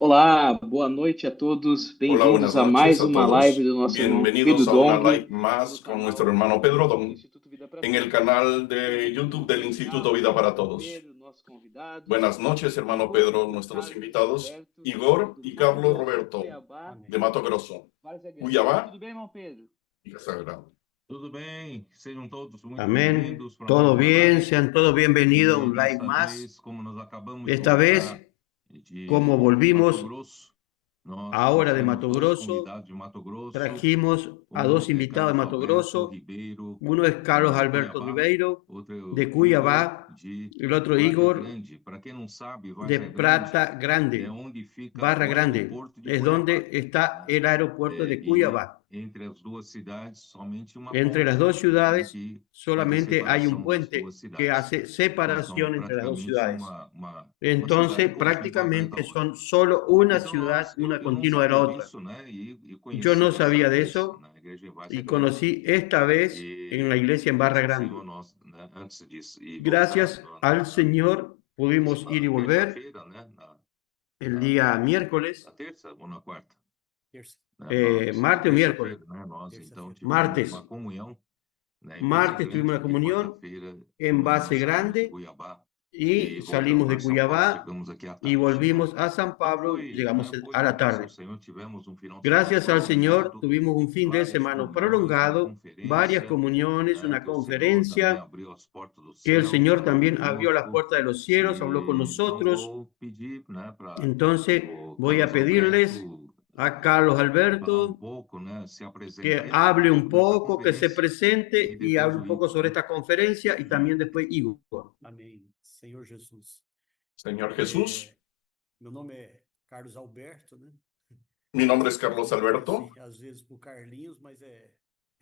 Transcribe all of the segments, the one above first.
Olá, boa noite a todos. Hola, buenas Bem-vindos a noches mais a uma live todos. do nosso irmão Pedro Bienvenidos a una Dong, live más con nuestro hermano no Pedro canal do Dom Instituto Vida para en el Todos. canal de YouTube del Instituto Vida para Todos. Pedro, nossos convidados, Buenas noches, hermano Igor Pedro, e nuestros Carlos invitados, Alberto, Igor do y Mato Carlos Grosso, Roberto, Cuiabá, de Mato Grosso, Várzea Grande. Cuiabá Tudo bem, irmão Pedro? y Casa Grande. Tudo bem, sejam todos muito Amén. bem-vindos para Todo mais uma bien, live. sean todos bienvenidos a un live Desta más. vez, como nós acabamos de Esta vez, voltar de como Mato volvimos Grosso, nós ahora de trouxemos Mato dois Grosso, convidados de Mato Grosso. trajimos a dos invitados de Carlos Mato Alberto Grosso. Ribeiro, Uno es Carlos de Alberto Cuiabá, Ribeiro, outro de Igor Cuiabá, de el otro Várzea Igor, Grande. Para quem não sabe, de Várzea Prata Grande é Grande, onde fica Barra o Grande. aeroporto de Es Cuiabá. donde está el aeropuerto de Cuiabá. Entre as duas cidades, somente uma Entre las ponte dos ciudades que solamente hay un separação das puente duas que cidades. hace separación entre las dos Praticamente ciudades. uma Entonces, cidade como se encontra prácticamente agora. son solo una Então, ciudad, una eu não continua de la sabia otra. disso, né? E Yo conheci no dessa sabía de vez eso na igreja de Várzea y Grande. conocí esta vez en la iglesia en Barra Grande. Possível nós, né, antes disso, ir Gracias al Señor pudimos ir y volver terça-feira, né? el día miércoles, Na terça ou na quarta? martes o miércoles. Né? Nós, então, tivemos Martes. uma comunhão. Né, Martes tuvimos una comunión en Base Grande y salimos de Cuiabá y volvimos a San Pablo, llegamos a la tarde. Gracias al Señor tuvimos un fin de semana prolongado, varias comuniones, una conferencia, que el Señor también abrió las puertas de los cielos, habló con nosotros. Entonces voy a pedirles a Carlos Alberto que hable un poco, que se presente y hable un poco sobre esta conferencia y también después Igor. Amém. Senhor Jesus. Señor Jesús, Meu nome é Carlos Alberto, né? mi nombre es Carlos Alberto. Conheci, às vezes por Carlinhos, mas é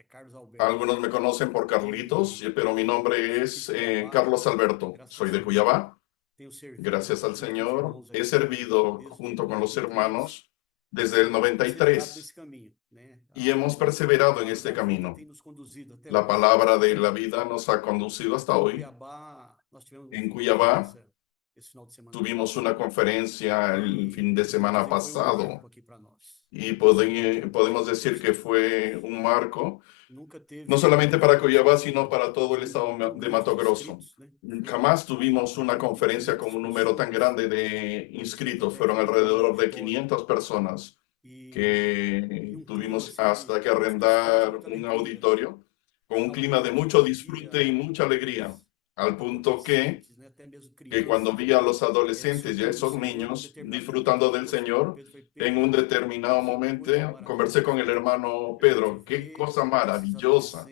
Carlos Alberto. Algunos me conocen por Carlitos, pero mi nombre es Carlos Alberto. Soy de Cuiabá. Tenho servido, Gracias al com os Señor, irmãos aí, he servido desde junto con o los 93, hermanos desde el temos levado 93 esse caminho, né? y hemos perseverado en este A vida camino. tem nos conduzido até La hoje. palabra de la vida nos ha conducido hasta hoy. Cuiabá, nós tivemos En Cuiabá esse final de semana. tuvimos una conferencia el fin de semana Foi um pasado marco aqui para nós. y podemos decir que fue un marco Nunca teve no solamente para Cuiabá, sino para todo el estado de Mato Grosso. inscritos, né? Jamás tuvimos una conferencia con un número tan grande de inscritos. Fueron alrededor de 500 personas que tuvimos hasta que arrendar un auditorio con un clima de mucho disfrute y mucha alegría, al punto que cuando vi a los adolescentes y a esos niños disfrutando del Señor, en un determinado momento conversé con el hermano Pedro. Qué cosa maravillosa.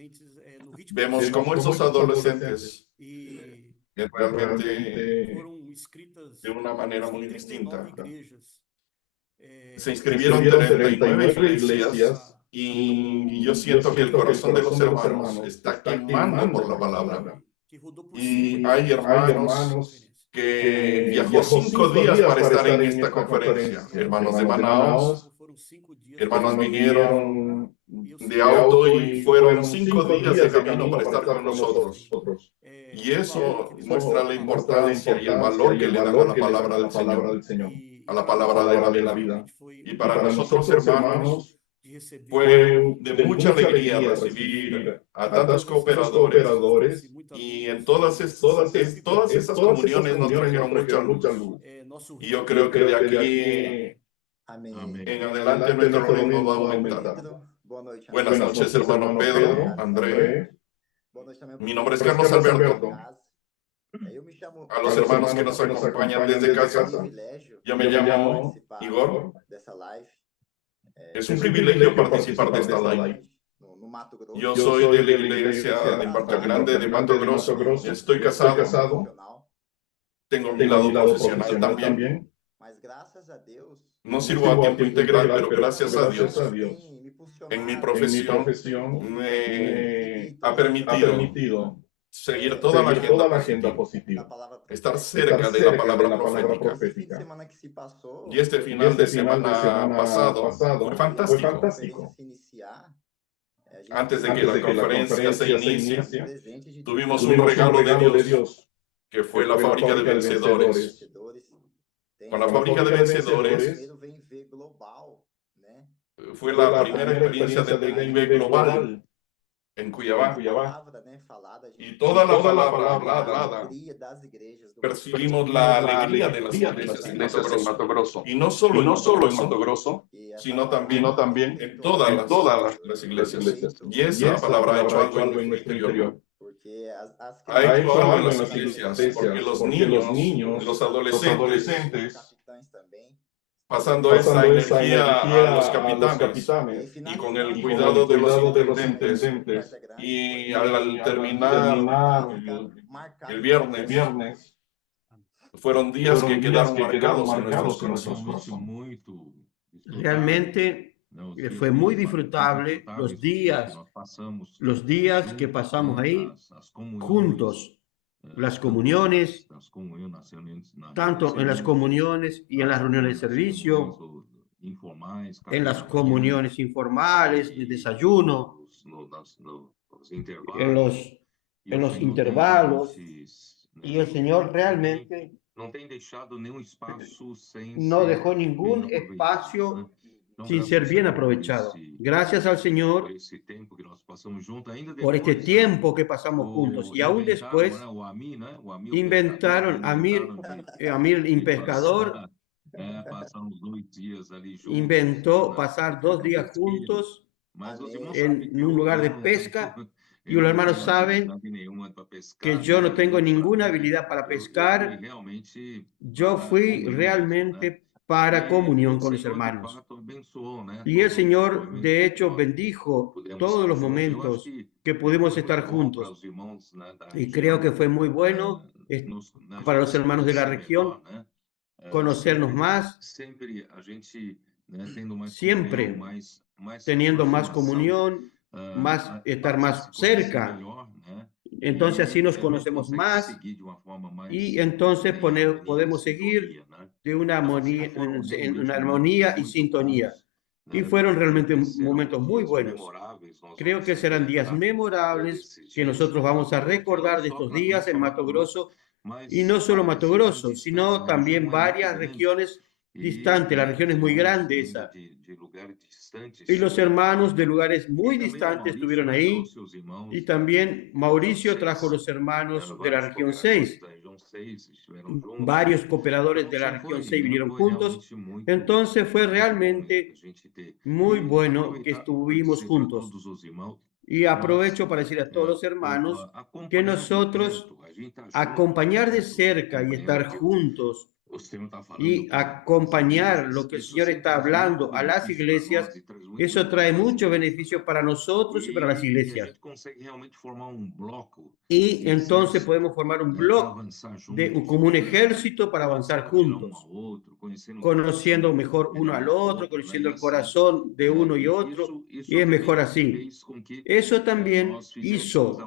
Vemos cómo esos adolescentes realmente de una manera muy distinta se inscribieron 39 iglesias y yo siento que el corazón de los hermanos está quemando por la palabra. Y hay hermanos que viajó 5 días para estar en esta conferencia. Hermanos de Manaus, hermanos vinieron de auto y fueron 5 días de camino para estar con nosotros. Y eso muestra la importancia y el valor que le dan a la palabra del Señor, a la palabra de la vida. Y para nosotros, hermanos, fue de mucha alegría recibir a tantos cooperadores y en todas esas comuniones nos trajeron mucha luz. Y yo creo que de aquí en adelante nuestro ritmo va a aumentar. Buenas noches, hermano Pedro, André. Mi nombre es Carlos Alberto. A los hermanos que nos acompañan desde casa, yo me llamo Igor. Es un privilegio participar de esta live. Yo soy de la iglesia de Barra Grande de Mato Grosso. Estoy casado. Tengo mi lado profesional también. No sirvo a tiempo integral, pero gracias a Dios, en mi profesión me ha permitido seguir toda la agenda positiva, estar cerca de la palabra profética. Y este final de semana pasado fue fantástico. Antes de que la conferencia se inicie, tuvimos un regalo de Dios, que fue la fábrica de vencedores. con la fábrica de vencedores. Fue la primera experiencia del VIV global en Cuiabá. Y toda la palabra hablada, percibimos la alegría de las iglesias en Mato Grosso. Y no solo en Mato Grosso, sino también en todas las iglesias. Y esa palabra ha hecho algo en nuestro interior. Ha hecho algo en las iglesias, porque los niños, los adolescentes, pasando esa energía a los capitanes y con el cuidado de los intendentes. Y al terminar el viernes, fueron días que quedaron marcados en nuestros corazones. Realmente fue muy disfrutable los días que pasamos ahí juntos, las comuniones, tanto en las comuniones y en las reuniones de servicio, en las comuniones informales, de desayuno, en los intervalos. Y el Señor realmente no dejó ningún espacio sin ser bien aprovechado. Gracias al Señor por este tiempo que pasamos juntos. Y aún después inventaron a Amir pescador, inventó pasar 2 días juntos en un lugar de pesca. Y los hermanos saben que yo no tengo ninguna habilidad para pescar. Yo fui realmente para comunión con los hermanos. Y el Señor, de hecho, bendijo todos los momentos que pudimos estar juntos. Y creo que fue muy bueno para los hermanos de la región conocernos más, siempre teniendo más comunión, estar más cerca. Entonces así nos conocemos más y entonces podemos seguir de una armonía y sintonía. Y fueron realmente momentos muy buenos. Creo que serán días memorables que nosotros vamos a recordar de estos días en Mato Grosso, y no solo Mato Grosso, sino también varias regiones distantes. La región es muy grande esa. Y los hermanos de lugares muy distantes estuvieron ahí. Y también Mauricio trajo los hermanos de la región 6. Varios cooperadores de la región 6 vinieron juntos. Entonces fue realmente muy bueno que estuvimos juntos. Y aprovecho para decir a todos los hermanos que nosotros acompañar de cerca y estar juntos y acompañar lo que el Señor está hablando a las iglesias, eso trae mucho beneficio para nosotros y para las iglesias. Y entonces podemos formar un bloque como un ejército para avanzar juntos, conociendo mejor uno al otro, conociendo el corazón de uno y otro, y es mejor así. Eso también hizo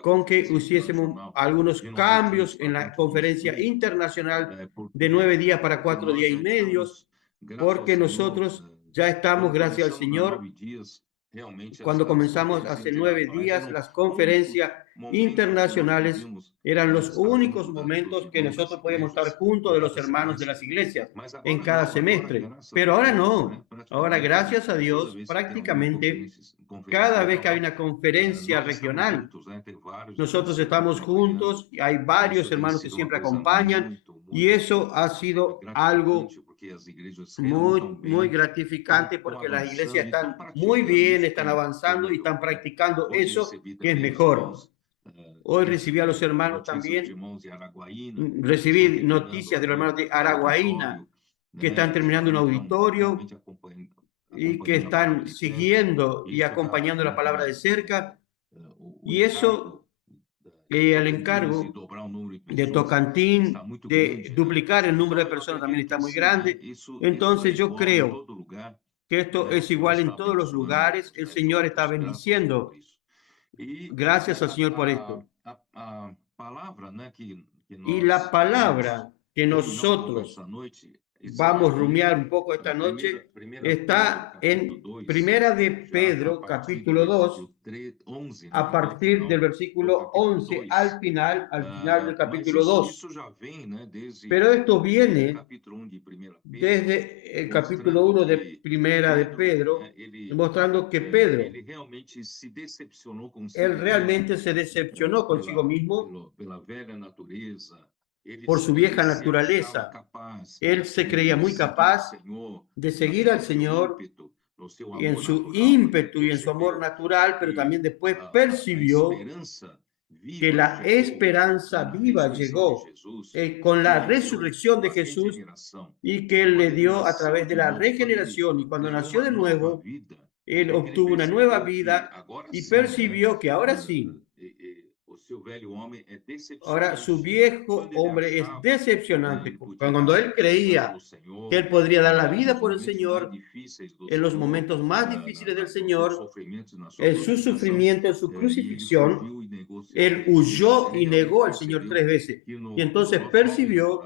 con que hiciésemos algunos cambios en la conferencia internacional de 9 días para 4 días y medio, porque nosotros ya estamos, gracias al Señor, cuando comenzamos hace 9 días, las conferencias internacionales eran los únicos momentos que nosotros podíamos estar juntos de los hermanos de las iglesias en cada semestre. Pero ahora no. Ahora, gracias a Dios, prácticamente cada vez que hay una conferencia regional, nosotros estamos juntos y hay varios hermanos que siempre acompañan, y eso ha sido algo muy gratificante, porque las iglesias están muy bien, están avanzando y están practicando eso que es mejor. Hoy recibí a los hermanos también, recibí noticias de los hermanos de Araguaína que están terminando un auditorio y que están siguiendo y acompañando la palabra de cerca. Y eso, el encargo de Tocantins, de duplicar el número de personas también está muy grande. Entonces yo creo que esto es igual en todos los lugares. El Señor está bendiciendo. Gracias al Señor por esto. Y la palabra que nosotros vamos a rumiar un poco esta noche, está en Primera de Pedro, capítulo 2, a partir del versículo 11 al final del capítulo 2. Pero esto viene desde el capítulo 1 de Primera de Pedro, mostrando que Pedro, él realmente se decepcionó consigo mismo por su vieja naturaleza. Él se creía muy capaz de seguir al Señor y en su ímpetu y en su amor natural, pero también después percibió que la esperanza viva llegó con la resurrección de Jesús y que Él le dio a través de la regeneración. Y cuando nació de nuevo, Él obtuvo una nueva vida y percibió que ahora sí, ahora su viejo hombre es decepcionante. Cuando él creía que él podría dar la vida por el Señor en los momentos más difíciles del Señor, en su sufrimiento, en su crucifixión, él huyó y negó al Señor 3 veces. Y entonces percibió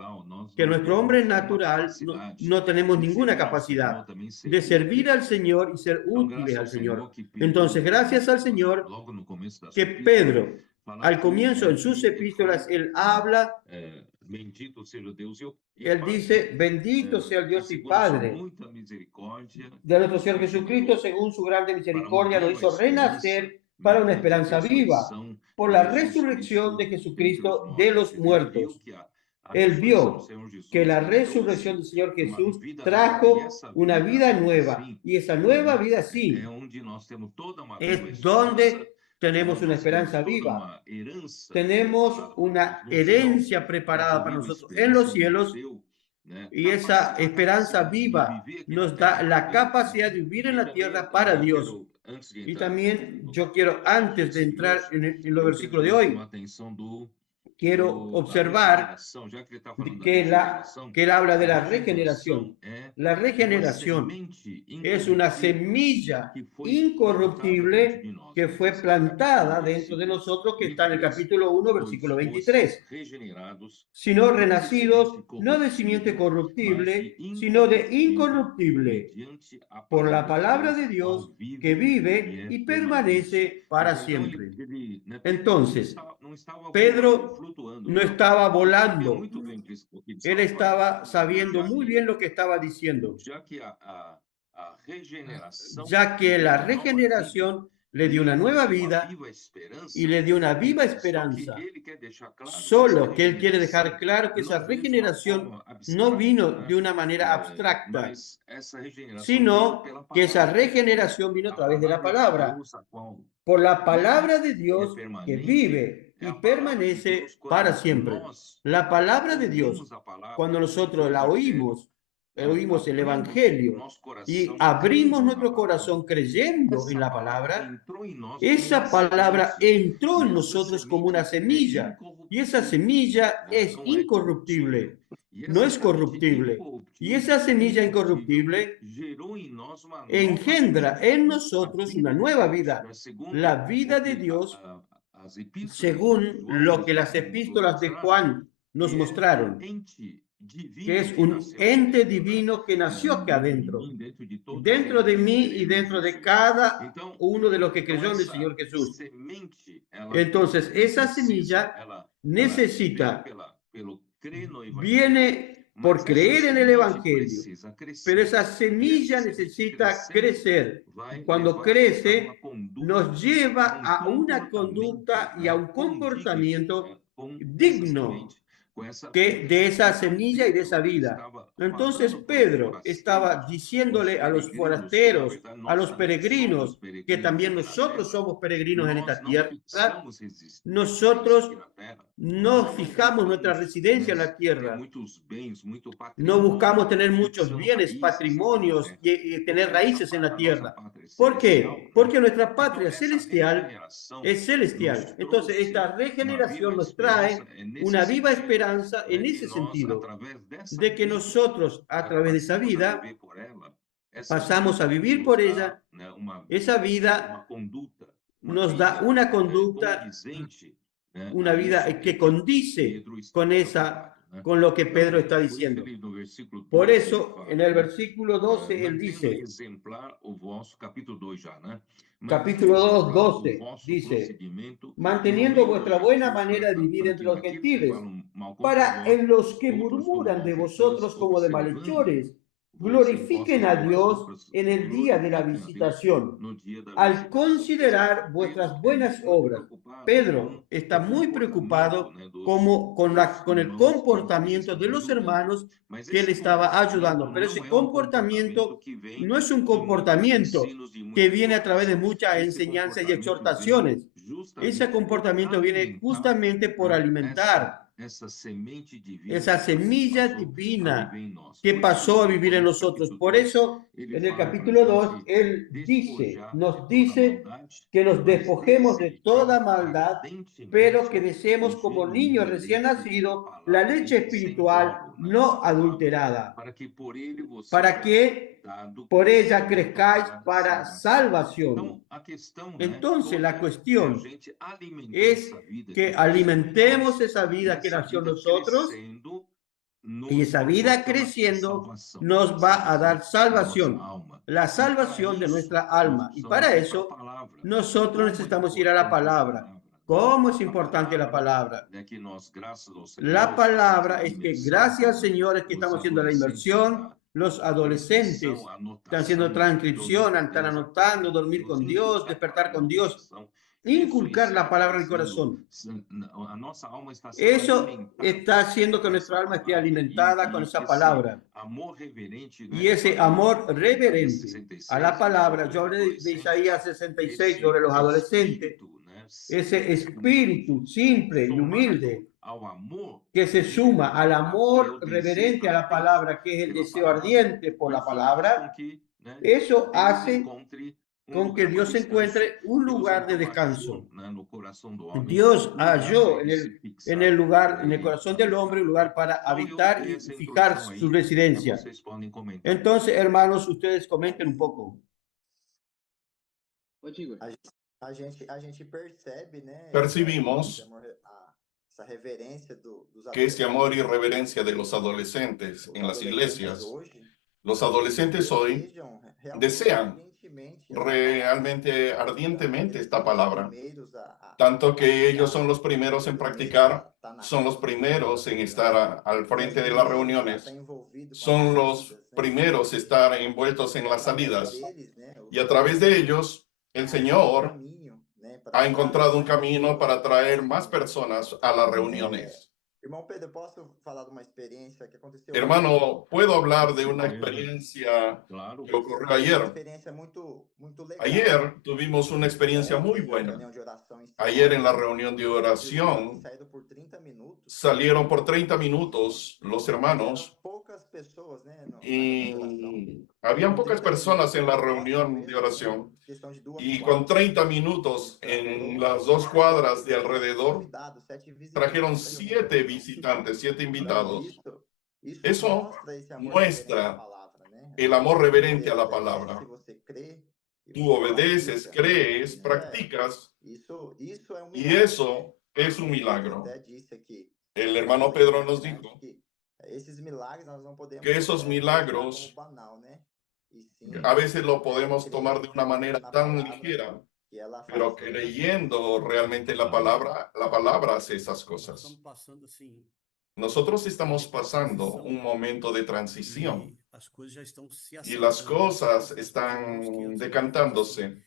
que nuestro hombre natural no tenemos ninguna capacidad de servir al Señor y ser útiles al Señor. Entonces, gracias al Señor que Pedro, al comienzo en sus epístolas, él habla, él dice, bendito sea el Dios y Padre de nuestro Señor Jesucristo, según su grande misericordia, nos hizo renacer para una esperanza viva, por la resurrección de Jesucristo de los muertos. Él vio que la resurrección del Señor Jesús trajo una vida nueva, y esa nueva vida sí es donde tenemos una esperanza viva. Tenemos una herencia preparada para nosotros en los cielos, y esa esperanza viva nos da la capacidad de vivir en la tierra para Dios. Y también yo quiero, antes de entrar en los versículos de hoy, quiero observar que él habla de la regeneración. La regeneración es una semilla incorruptible que fue plantada dentro de nosotros, que está en el capítulo 1, versículo 23. Sino renacidos, no de simiente corruptible, sino de incorruptible, por la palabra de Dios que vive y permanece para siempre. Entonces, Pedro no estaba volando, él estaba sabiendo muy bien lo que estaba diciendo, ya que la regeneración le dio una nueva vida y le dio una viva esperanza. Solo que él quiere dejar claro que esa regeneración no vino de una manera abstracta, sino que esa regeneración vino a través de la palabra, por la palabra de Dios que vive y permanece para siempre. La palabra de Dios, cuando nosotros la oímos el Evangelio y abrimos nuestro corazón creyendo en la palabra, esa palabra entró en nosotros como una semilla, y esa semilla es incorruptible, no es corruptible. Y esa semilla incorruptible engendra en nosotros una nueva vida, la vida de Dios, según lo que las epístolas de Juan nos mostraron, que es un ente divino que nació aquí adentro, dentro de mí y dentro de cada uno de los que creyó en el Señor Jesús. Entonces, esa semilla necesita, viene por creer en el Evangelio, pero esa semilla necesita crecer. Cuando crece, nos lleva a una conducta y a un comportamiento digno de esa semilla y de esa vida. Entonces Pedro estaba diciéndole a los forasteros, a los peregrinos, que también nosotros somos peregrinos en esta tierra. Nosotros no fijamos nuestra residencia en la tierra. No buscamos tener muchos bienes, patrimonios y tener raíces en la tierra. ¿Por qué? Porque nuestra patria celestial es celestial. Entonces, esta regeneración nos trae una viva esperanza en ese sentido, de que nosotros, a través de esa vida, pasamos a vivir por ella. Esa vida nos da una conducta, una vida que condice con esa con lo que Pedro está diciendo. Por eso, en el versículo 12, él dice, capítulo 2, 12, dice, manteniendo vuestra buena manera de vivir entre los gentiles, para en los que murmuran de vosotros como de malhechores, glorifiquen a Dios en el día de la visitación, al considerar vuestras buenas obras. Pedro está muy preocupado con el comportamiento de los hermanos que él estaba ayudando, pero ese comportamiento no es un comportamiento que viene a través de muchas enseñanzas y exhortaciones. Ese comportamiento viene justamente por alimentar esa semilla divina que pasó a vivir en nosotros. Por eso, en el capítulo 2, él nos dice que nos despojemos de toda maldad, pero que deseemos como niños recién nacidos la leche espiritual no adulterada, para que por ella crezcáis para salvación. Entonces, la cuestión es que alimentemos esa vida que nació en nosotros, y esa vida creciendo nos va a dar salvación, la salvación de nuestra alma. Y para eso nosotros necesitamos ir a la palabra. ¿Cómo es importante la palabra? La palabra es que gracias al Señor es que estamos haciendo la inversión. Los adolescentes están haciendo transcripción, están anotando, dormir con Dios, despertar con Dios, inculcar la palabra en el corazón. Eso está haciendo que nuestra alma esté alimentada con esa palabra. Y ese amor reverente a la palabra, yo hablé de Isaías 66 sobre los adolescentes, ese espíritu simple y humilde que se suma al amor reverente a la palabra, que es el deseo ardiente por la palabra, eso hace con que Dios encuentre un lugar de descanso. Dios halló en el lugar, en el corazón del hombre, un lugar para habitar y fijar su residencia. Entonces, hermanos, ustedes comenten un poco. Percibimos que este amor y reverencia de los adolescentes en las iglesias, los adolescentes hoy desean realmente ardientemente esta palabra, tanto que ellos son los primeros en practicar, son los primeros en estar al frente de las reuniones, son los primeros en estar envueltos en las salidas, y a través de ellos el Señor ha encontrado un camino para traer más personas a las reuniones. Hermano, ¿puedo hablar de una experiencia que ocurrió ayer? Ayer tuvimos una experiencia muy buena. Ayer en la reunión de oración salieron por 30 minutos los hermanos y habían pocas personas en la reunión de oración, y con 30 minutos en las 2 cuadras de alrededor trajeron 7 visitantes, 7 invitados. Eso muestra el amor reverente a la palabra. Tú obedeces, crees, practicas, y eso es un milagro. El hermano Pedro nos dijo que esos milagros a veces lo podemos tomar de una manera tan ligera, pero creyendo realmente la palabra hace esas cosas. Nosotros estamos pasando un momento de transición y las cosas están decantándose.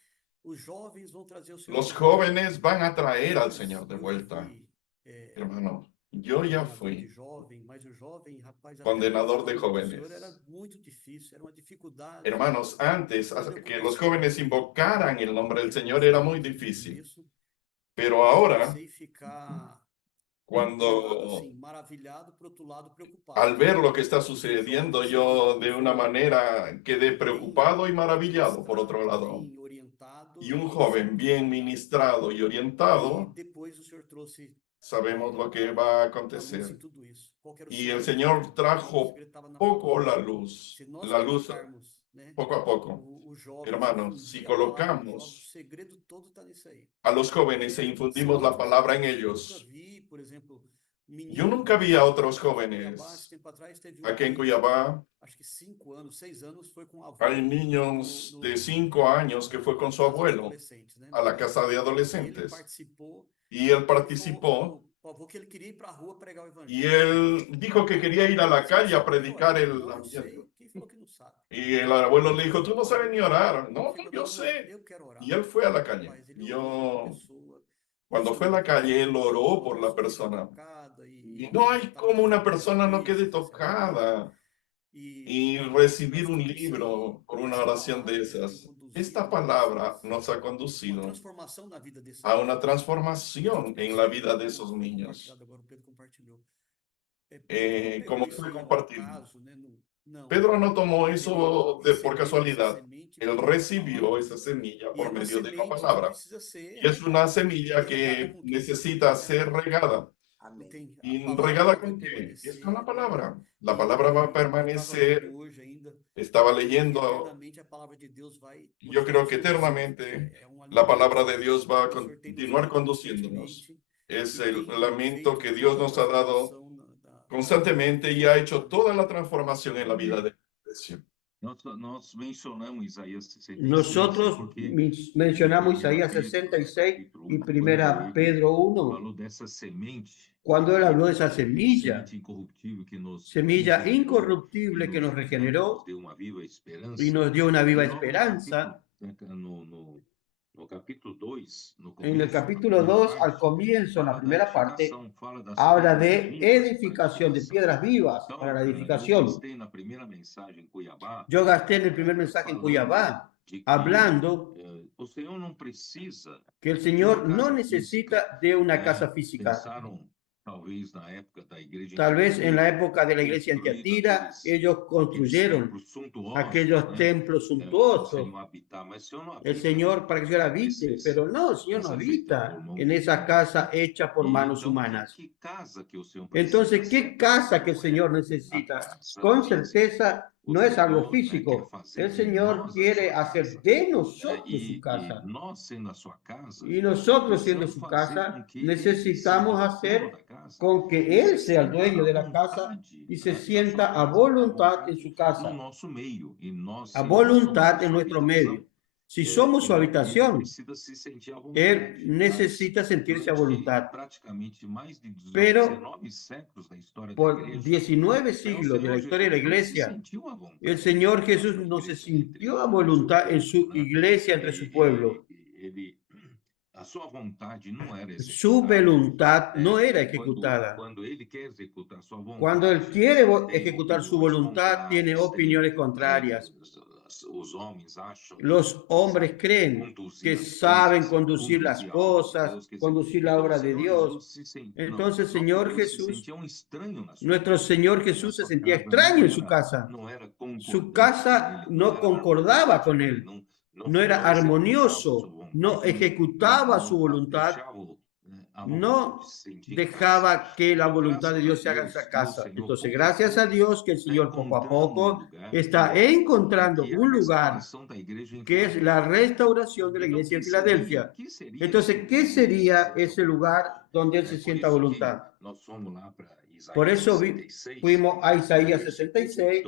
Los jóvenes van a traer al Señor de vuelta. Hermano, yo ya fui condenador de jóvenes. Hermanos, antes que los jóvenes invocaran el nombre del Señor era muy difícil. Pero ahora, cuando al ver lo que está sucediendo, yo de una manera quedé preocupado y maravillado por otro lado. Y un joven bien ministrado y orientado, sabemos lo que va a acontecer. Y el Señor trajo poco la luz poco a poco. Hermanos, si colocamos a los jóvenes e infundimos la palabra en ellos, Yo nunca vi a otros jóvenes. Aquí en Cuiabá hay niños de 5 años que fue con su abuelo a la casa de adolescentes. Y él participó. Y él dijo que quería ir a la calle a predicar el Evangelio. Y el abuelo le dijo, tú no sabes ni orar. No, yo sé. Y él fue a la calle. Cuando fue a la calle, él oró por la persona. Y no hay como una persona no quede tocada y recibir un libro por una oración de esas. Esta palabra nos ha conducido a una transformación en la vida de esos niños. Como fue compartido. Pedro no tomó eso por casualidad. Él recibió esa semilla por medio de la palabra. Y es una semilla que necesita ser regada. ¿Y regada con qué? Es con la palabra. La palabra va a permanecer. Estaba leyendo. Yo creo que eternamente la palabra de Dios va a continuar conduciéndonos. Es el lamento que Dios nos ha dado constantemente y ha hecho toda la transformación en la vida de la iglesia. Nosotros mencionamos Isaías 66 y 1 Pedro 1, cuando él habló de esa semilla incorruptible que nos regeneró y nos dio una viva esperanza. En el capítulo 2, al comienzo, en la primera parte, habla de edificación, de piedras vivas para la edificación. Yo gasté en el primer mensaje en Cuiabá, hablando que el Señor no necesita de una casa física. Tal vez en la época de la iglesia en Tiatira, ellos construyeron aquellos templos suntuosos. El Señor para que yo habite, pero no, el Señor no habita en esa casa hecha por manos humanas. Entonces, ¿qué casa que el Señor necesita? Con certeza no es algo físico. El Señor quiere hacer de nosotros su casa. Y nosotros, siendo su casa, necesitamos hacer con que Él sea el dueño de la casa y se sienta a voluntad en su casa, a voluntad en nuestro medio. Si somos su habitación, Él necesita sentirse a voluntad. Pero por 19 siglos de la historia de la iglesia, el Señor Jesús no se sintió a voluntad en su iglesia, entre su pueblo. Su voluntad no era ejecutada. Cuando Él quiere ejecutar su voluntad, tiene opiniones contrarias. Los hombres creen que saben conducir las cosas, conducir la obra de Dios. Entonces, Señor Jesús, nuestro Señor Jesús se sentía extraño en su casa. Su casa no concordaba con Él, no era armonioso, no ejecutaba su voluntad, no dejaba que la voluntad de Dios se haga en esa casa. Entonces, gracias a Dios que el Señor poco a poco está encontrando un lugar que es la restauración de la iglesia en Filadelfia. Entonces, ¿qué sería ese lugar donde Él se sienta voluntad? Por eso fuimos a Isaías 66,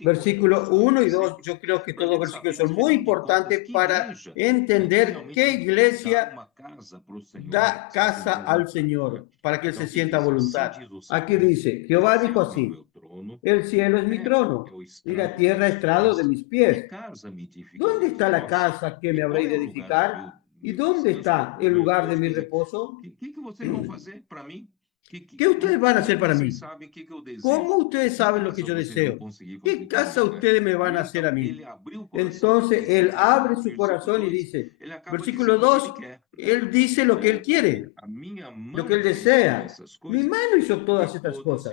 versículos 1 y 2. Yo creo que estos dos versículos son muy importantes para entender qué iglesia da casa al Señor, para que Él se sienta a voluntad. Aquí dice, Jehová dijo así: el cielo es mi trono y la tierra estrado de mis pies. ¿Dónde está la casa que me habréis de edificar? ¿Y dónde está el lugar de mi reposo? ¿Qué ustedes van a hacer para mí? ¿Cómo ustedes saben lo que yo deseo? ¿Qué casa ustedes me van a hacer a mí? Entonces Él abre su corazón y dice, versículo 2, Él dice lo que Él quiere, lo que Él desea. Mi mano hizo todas estas cosas.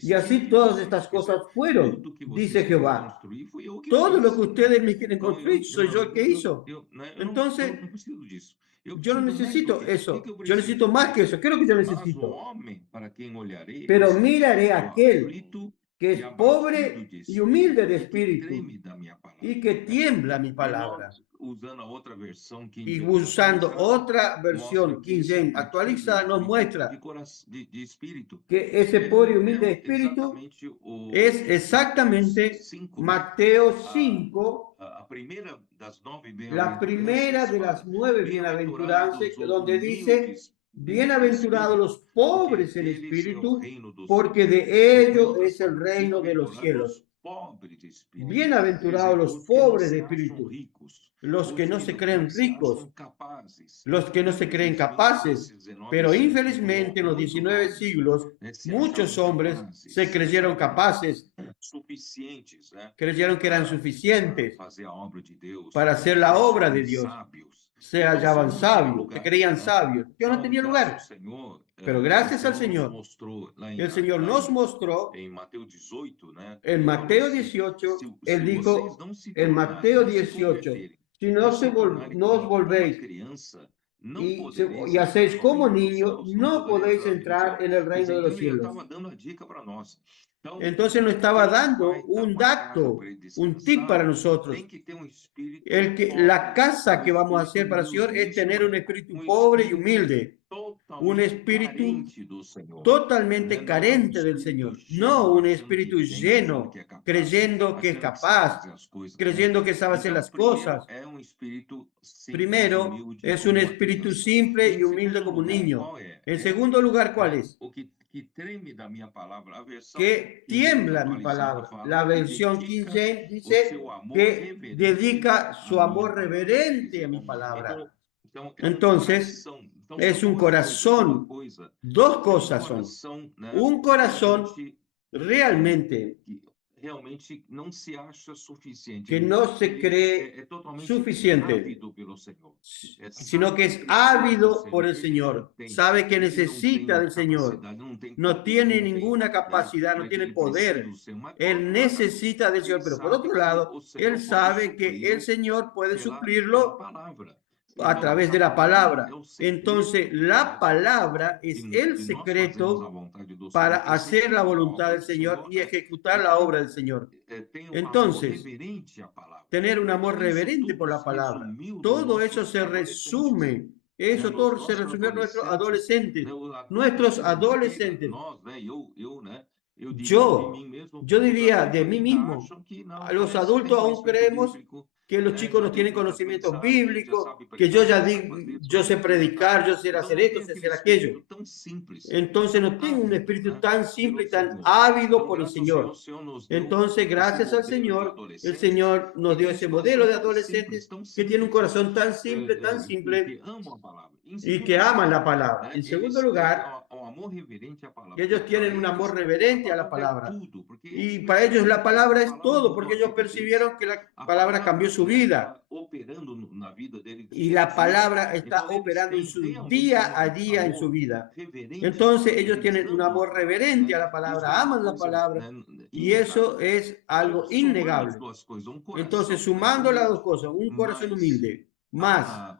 Y así todas estas cosas fueron, dice Jehová. Todo lo que ustedes me quieren construir, soy yo el que hizo. Entonces, yo no necesito eso. Yo necesito más que eso. ¿Qué es lo que yo necesito? Pero miraré a aquel que es pobre y humilde de espíritu y que tiembla mi palabra. y usando otra versión, King James actualizada, nos muestra que ese pobre y humilde espíritu es exactamente Mateo 5, la primera de las 9 bienaventuranzas, donde dice: bienaventurados los pobres en espíritu, porque de ellos es el reino de los cielos. Bienaventurados los pobres de espíritu, los que no se creen ricos, los que no se creen capaces. Pero infelizmente en los 19 siglos muchos hombres se creyeron capaces, creyeron que eran suficientes para hacer la obra de Dios. Se hallaban sabios, se creían sabios. Dios no tenía lugar. Pero gracias al Señor, el Señor nos mostró en Mateo 18, Él dijo en Mateo 18, si no os volvéis y hacéis como niños, no podéis entrar en el reino de los cielos. Entonces nos estaba dando un dato, un tip para nosotros. La casa que vamos a hacer para el Señor es tener un espíritu pobre y humilde, un espíritu totalmente carente del Señor, no un espíritu lleno, creyendo que es capaz, creyendo que sabe hacer las cosas. Primero, es un espíritu simple y humilde como un niño. En segundo lugar, ¿cuál es? Que tiembla mi palabra. La versión King James dice que dedica su amor reverente a mi palabra. Entonces, es un corazón. Dos cosas son. Un corazón realmente que no se cree suficiente, sino que es ávido por el Señor, sabe que necesita del Señor, no tiene ninguna capacidad, no tiene poder, él necesita del Señor, pero por otro lado, él sabe que el Señor puede suplirlo a través de la palabra. Entonces, la palabra es el secreto para hacer la voluntad del Señor y ejecutar la obra del Señor. Entonces, tener un amor reverente por la palabra. Todo eso se resume. Eso todo se resume a nuestros adolescentes. Nuestros adolescentes. Yo diría de mí mismo. A los adultos aún creemos que los chicos no tienen conocimientos bíblicos, que yo ya digo, yo sé predicar, yo sé hacer esto, sé hacer aquello. Entonces no tengo un espíritu tan simple y tan ávido por el Señor. Entonces, gracias al Señor, el Señor nos dio ese modelo de adolescentes que tiene un corazón tan simple y que aman la palabra. En segundo lugar, ellos tienen un amor reverente a la palabra. Y para ellos la palabra es todo, porque ellos percibieron que la palabra cambió su vida. Y la palabra está operando en su día a día en su vida. Entonces ellos tienen un amor reverente a la palabra, aman la palabra. Y eso es algo innegable. Entonces, sumando las dos cosas, un corazón humilde, más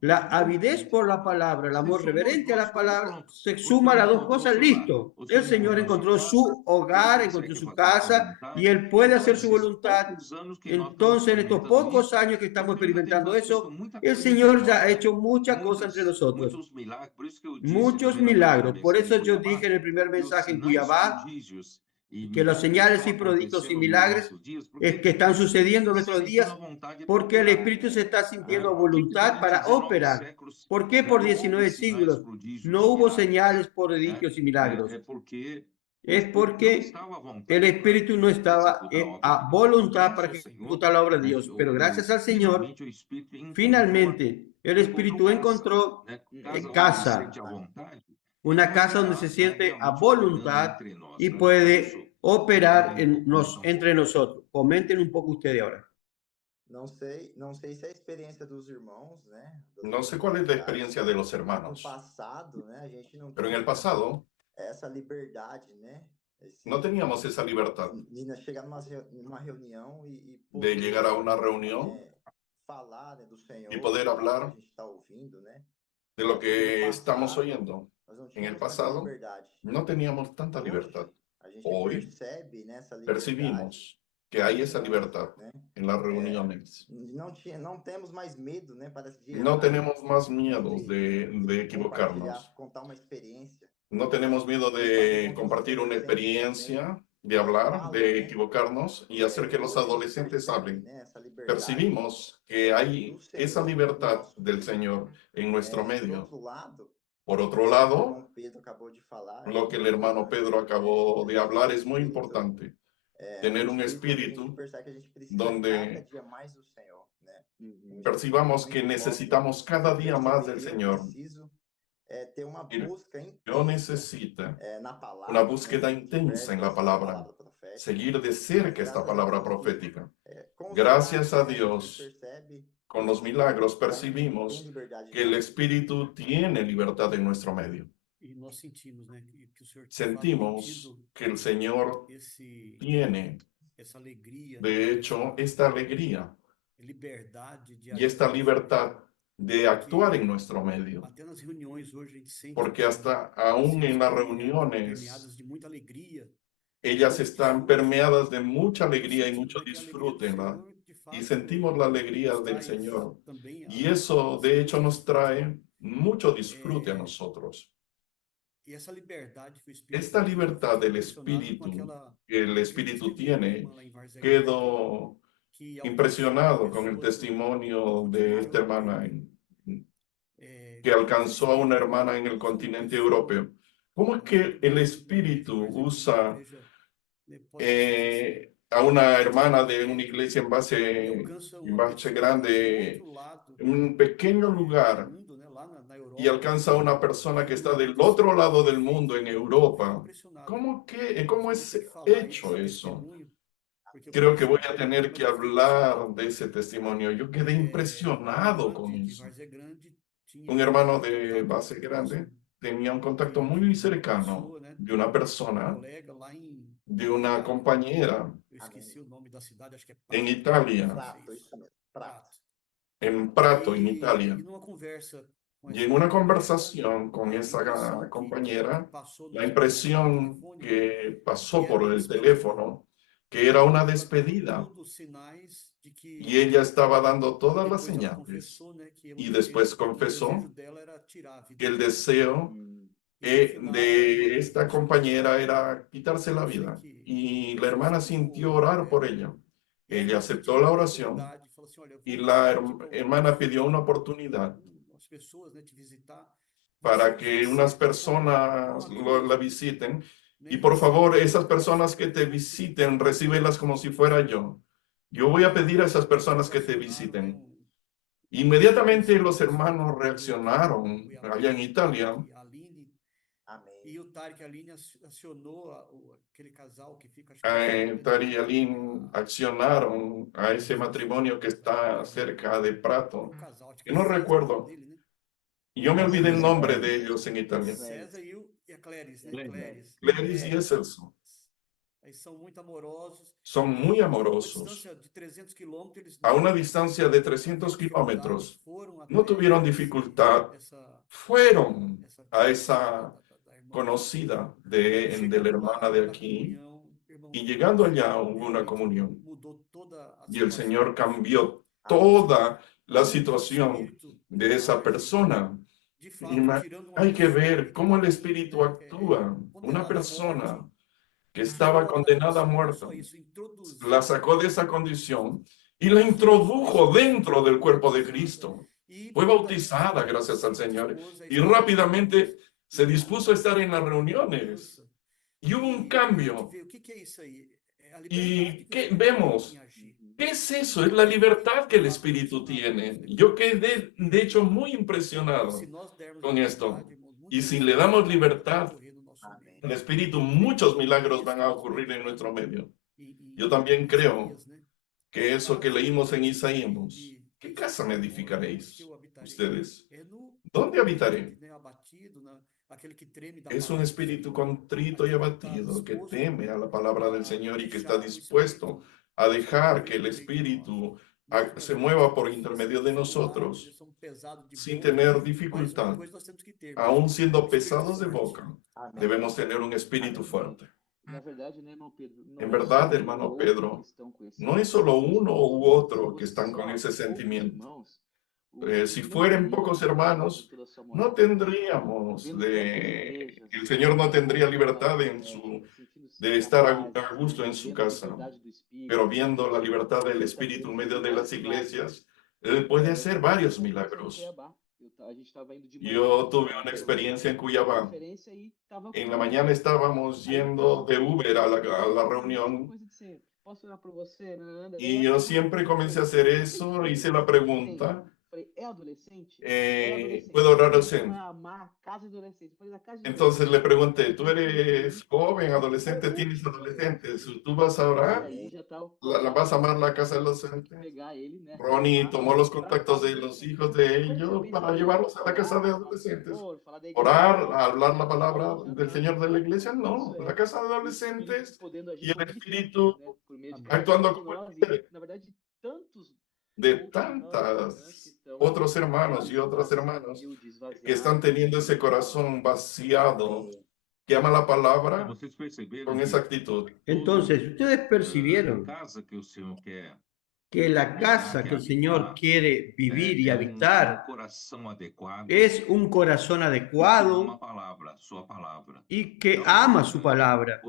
la avidez por la palabra, el amor reverente a la palabra, se suma las dos cosas, listo. El Señor encontró su hogar, encontró su casa y Él puede hacer su voluntad. Entonces, en estos pocos años que estamos experimentando eso, el Señor ya ha hecho muchas cosas entre nosotros. Muchos milagros. Por eso yo dije en el primer mensaje en Cuiabá, que los señales y prodigios y milagros es que están sucediendo en nuestros días porque el Espíritu se está sintiendo voluntad para operar. ¿Por qué por 19 siglos no hubo señales, prodigios y milagros? Es porque el Espíritu no estaba a voluntad para ejecutar la obra de Dios. Pero gracias al Señor, finalmente el Espíritu encontró casa. Una casa donde se siente a voluntad y puede operar entre nosotros. Comenten un poco ustedes ahora. No sé si a experiencia de los hermanos, No sé cuál es la experiencia de los hermanos. Pero en el pasado, esa libertad, no teníamos esa libertad llegar a una reunión de llegar a una reunión y poder hablar de lo que estamos oyendo. En el pasado no teníamos tanta libertad. Hoy percibimos que hay esa libertad en las reuniones. Não temos mais medo, né? Parece de No tenemos más miedo de equivocarnos. Contar uma experiência. No tenemos miedo de compartir una experiencia, de hablar, de equivocarnos y hacer que los adolescentes hablen. Percibimos que hay esa libertad del Señor en nuestro medio. Por otro lado, lo que el hermano Pedro acabó de hablar es muy importante. Tener un espíritu donde percibamos que necesitamos cada día más del Señor. Yo necesito una búsqueda intensa en la palabra, seguir de cerca esta palabra profética. Gracias a Dios, con los milagros percibimos que el Espíritu tiene libertad en nuestro medio. Sentimos que el Señor tiene, de hecho, esta alegría y esta libertad de actuar en nuestro medio. Porque hasta aún en las reuniones, ellas están permeadas de mucha alegría y mucho disfrute, ¿no? Y sentimos la alegría del Señor. Y eso, de hecho, nos trae mucho disfrute a nosotros. Esta libertad del Espíritu, que el Espíritu tiene, quedó impresionado con el testimonio de esta hermana que alcanzó a una hermana en el continente europeo. ¿Cómo es que el Espíritu usa a una hermana de una iglesia en base grande, en un pequeño lugar, y alcanza a una persona que está del otro lado del mundo, en Europa? ¿Cómo es hecho eso? Creo que voy a tener que hablar de ese testimonio. Yo quedé impresionado con eso. Un hermano de base grande tenía un contacto muy cercano de una persona, de una compañera en Italia, en Prato, en Italia. Y en una conversación con esa compañera, la impresión que pasó por el teléfono, que era una despedida. Y ella estaba dando todas las señales. Y después confesó que el deseo de esta compañera era quitarse la vida. Y la hermana sintió orar por ella. Ella aceptó la oración y la hermana pidió una oportunidad para que unas personas la visiten. Y por favor, esas personas que te visiten, recíbelas como si fuera yo. Yo voy a pedir a esas personas que te visiten. Inmediatamente los hermanos reaccionaron allá en Italia. Tari y Aline accionaron a ese matrimonio que está cerca de Prato. Que no recuerdo. Yo me olvidé el nombre de ellos en Italia. Cléris y Excelso. Son muy amorosos. A una distancia de 300 kilómetros. No tuvieron dificultad. Fueron a esa conocida de la hermana de aquí. Y llegando allá hubo una comunión. Y el Señor cambió toda la situación de esa persona. Y hay que ver cómo el Espíritu actúa. Una persona que estaba condenada a muerte, la sacó de esa condición y la introdujo dentro del cuerpo de Cristo. Fue bautizada, gracias al Señor, y rápidamente se dispuso a estar en las reuniones. Y hubo un cambio. ¿Y qué vemos? ¿Qué es eso? Es la libertad que el Espíritu tiene. Yo quedé, de hecho, muy impresionado con esto. Y si le damos libertad al Espíritu, muchos milagros van a ocurrir en nuestro medio. Yo también creo que eso que leímos en Isaías, ¿qué casa me edificaréis ustedes? ¿Dónde habitaré? Es un espíritu contrito y abatido que teme a la palabra del Señor y que está dispuesto a dejar que el Espíritu se mueva por intermedio de nosotros sin tener dificultad. Aún siendo pesados de boca, debemos tener un espíritu fuerte. En verdad, hermano Pedro, no es solo uno u otro que están con ese sentimiento. Si fueran pocos hermanos, no tendríamos el Señor no tendría libertad de estar a gusto en su casa. Pero viendo la libertad del Espíritu en medio de las iglesias, Él puede hacer varios milagros. Yo tuve una experiencia en Cuiabá. En la mañana estábamos yendo de Uber a la reunión y yo siempre comencé a hacer eso, hice la pregunta. ¿Puedo orar adolescente? Entonces le pregunté, ¿tú eres joven, adolescente, tienes adolescentes? ¿Tú vas a orar? ¿La vas a amar la casa adolescente? Ronnie tomó los contactos de los hijos de ellos para llevarlos a la casa de adolescentes. Orar, hablar la palabra del Señor de la iglesia, no. La casa de adolescentes y el Espíritu actuando como de tantas otros hermanos y otras hermanas que están teniendo ese corazón vaciado, que ama la palabra con esa actitud. Entonces, ustedes percibieron que la casa que el Señor quiere vivir y habitar es un corazón adecuado y que ama su palabra.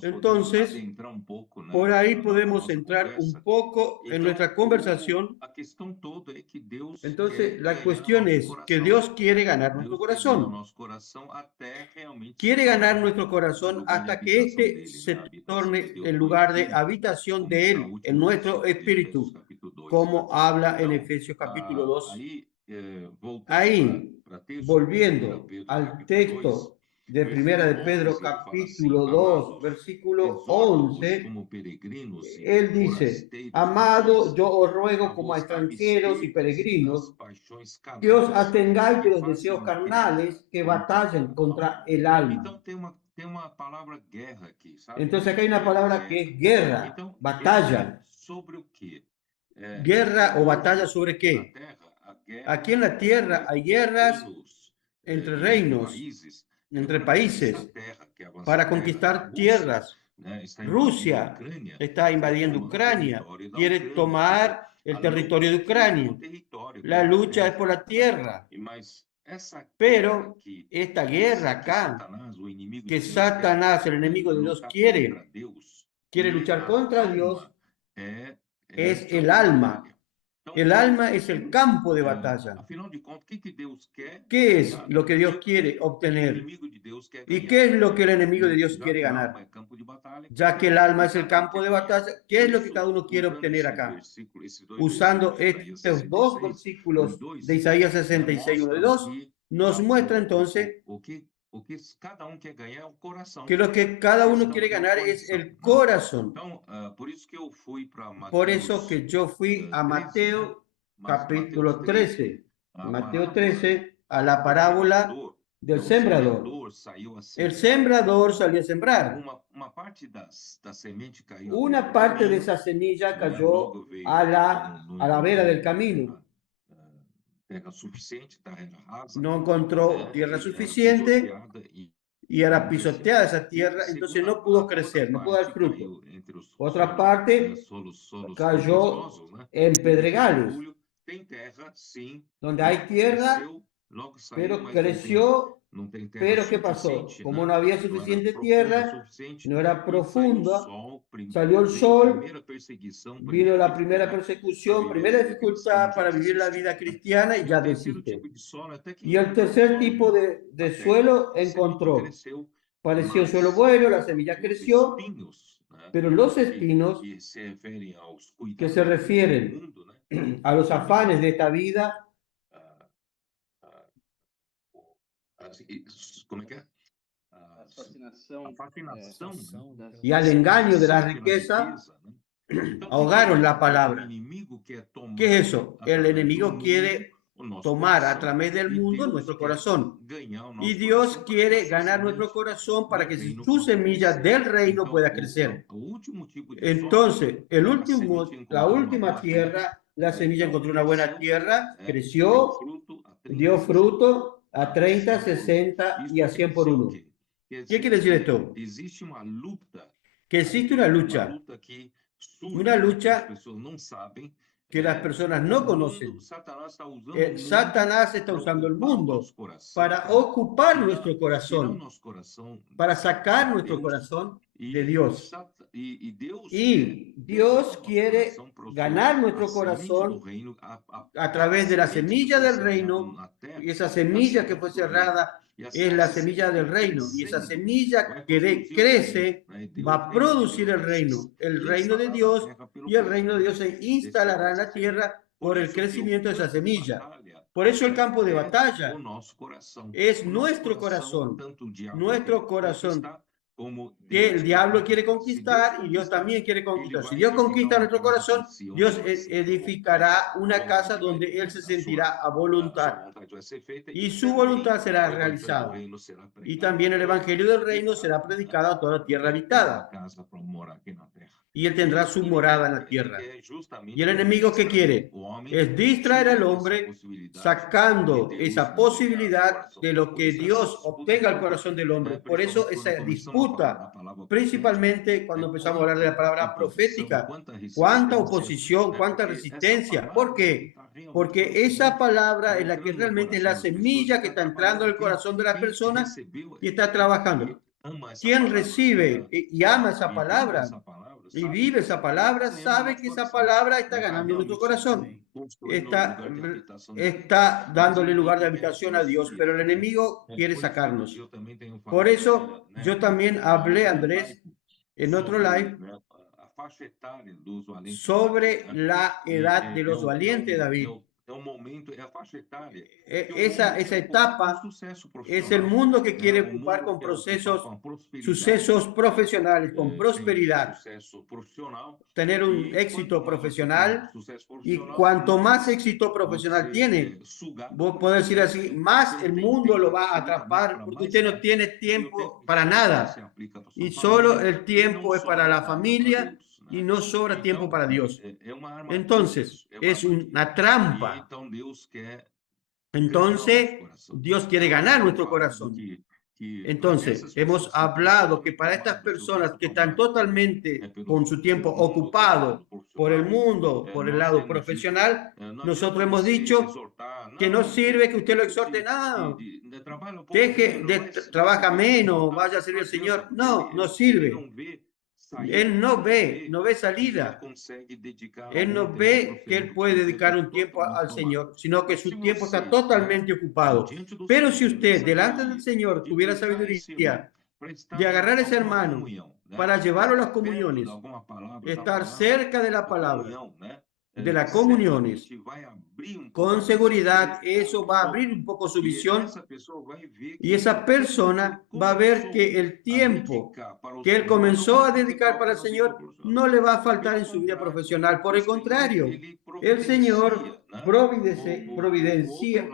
Entonces, por ahí podemos entrar un poco en nuestra conversación. Entonces, la cuestión es que Dios quiere ganar nuestro corazón. Quiere ganar nuestro corazón hasta que este se torne el lugar de habitación de Él, en nuestro espíritu, como habla en Efesios capítulo 2. Ahí, volviendo al texto de Primera de Pedro capítulo 2, versículo 11, él dice, amado, yo os ruego como a extranjeros y peregrinos, que os atengáis de los deseos carnales que batallan contra el alma. Entonces acá hay una palabra que es guerra, batalla. ¿Guerra o batalla sobre qué? Aquí en la tierra hay guerras entre reinos, entre países, para conquistar tierras. Rusia está invadiendo Ucrania, quiere tomar el territorio de Ucrania. La lucha es por la tierra. Pero esta guerra acá, que Satanás, el enemigo de Dios, quiere luchar contra Dios, es el alma. El alma es el campo de batalla. ¿Qué es lo que Dios quiere obtener? ¿Y qué es lo que el enemigo de Dios quiere ganar? Ya que el alma es el campo de batalla, ¿qué es lo que cada uno quiere obtener acá? Usando estos dos versículos de Isaías 66, 1 y 2, nos muestra entonces que lo que cada uno quiere ganar es el corazón. Por eso que yo fui a Mateo capítulo 13. Mateo 13, a la parábola del sembrador. El sembrador salió a sembrar. Una parte de esa semilla cayó a la vera del camino. No encontró tierra suficiente y era pisoteada esa tierra, entonces no pudo crecer, no pudo dar fruto. Otra parte cayó en pedregales, donde hay tierra, pero creció. Pero ¿qué pasó? Como no había suficiente tierra, no era profunda, salió el sol, vino la primera persecución, primera dificultad para vivir la vida cristiana y ya desiste. Y el tercer tipo de suelo encontró. Pareció suelo bueno, la semilla creció, pero los espinos, que se refieren a los afanes de esta vida, y al engaño de la riqueza, ahogaron la palabra. ¿Qué es eso? El enemigo quiere tomar a través del mundo nuestro corazón. Y Dios quiere ganar nuestro corazón para que su semilla del reino pueda crecer. Entonces, la última tierra, la semilla encontró una buena tierra, creció, dio fruto a 30, 60 y a 100 por uno. ¿Qué quiere decir esto? Que existe una lucha que las personas no conocen. Satanás está usando el mundo para ocupar nuestro corazón, para sacar nuestro corazón de Dios. Y Dios quiere ganar nuestro corazón a través de la semilla del reino, y esa semilla que fue cerrada es la semilla del reino, y esa semilla que crece va a producir el reino de Dios, y el reino de Dios se instalará en la tierra por el crecimiento de esa semilla. Por eso el campo de batalla es nuestro corazón que el diablo quiere conquistar y Dios también quiere conquistar. Si Dios conquista nuestro corazón, Dios edificará una casa donde Él se sentirá a voluntad y su voluntad será realizada. Y también el evangelio del reino será predicado a toda la tierra habitada. Y Él tendrá su morada en la tierra. Y el enemigo, ¿qué quiere? Es distraer al hombre sacando esa posibilidad de lo que Dios obtenga al corazón del hombre. Por eso esa disputa, principalmente cuando empezamos a hablar de la palabra profética, cuánta oposición, cuánta resistencia. ¿Por qué? Porque esa palabra es la que realmente es la semilla que está entrando en el corazón de las personas y está trabajando. Quien recibe y ama esa palabra y vive esa palabra, sabe que esa palabra está ganando nuestro corazón. Está dándole lugar de habitación a Dios, pero el enemigo quiere sacarnos. Por eso yo también hablé, Andrés, en otro live, sobre la edad de los valientes, David. Esa etapa es el mundo que quiere ocupar con sucesos profesionales, con prosperidad, tener un éxito profesional, y cuanto más éxito profesional tiene, vos podés decir así, más el mundo lo va a atrapar, porque usted no tiene tiempo para nada y solo el tiempo es para la familia y no sobra tiempo para Dios. Entonces, es una trampa. Entonces, Dios quiere ganar nuestro corazón. Entonces, hemos hablado que para estas personas que están totalmente con su tiempo ocupado por el mundo, por el lado profesional, nosotros hemos dicho que no sirve que usted lo exhorte, no, deje de trabajar menos, vaya a servir al Señor. No, no sirve. Él no ve salida. Él no ve que él puede dedicar un tiempo al Señor, sino que su tiempo está totalmente ocupado. Pero si usted delante del Señor tuviera sabiduría de agarrar a ese hermano para llevarlo a las comuniones, estar cerca de la palabra, de las comuniones, con seguridad eso va a abrir un poco su visión y esa persona va a ver que el tiempo que él comenzó a dedicar para el Señor no le va a faltar en su vida profesional. Por el contrario, el Señor providencia,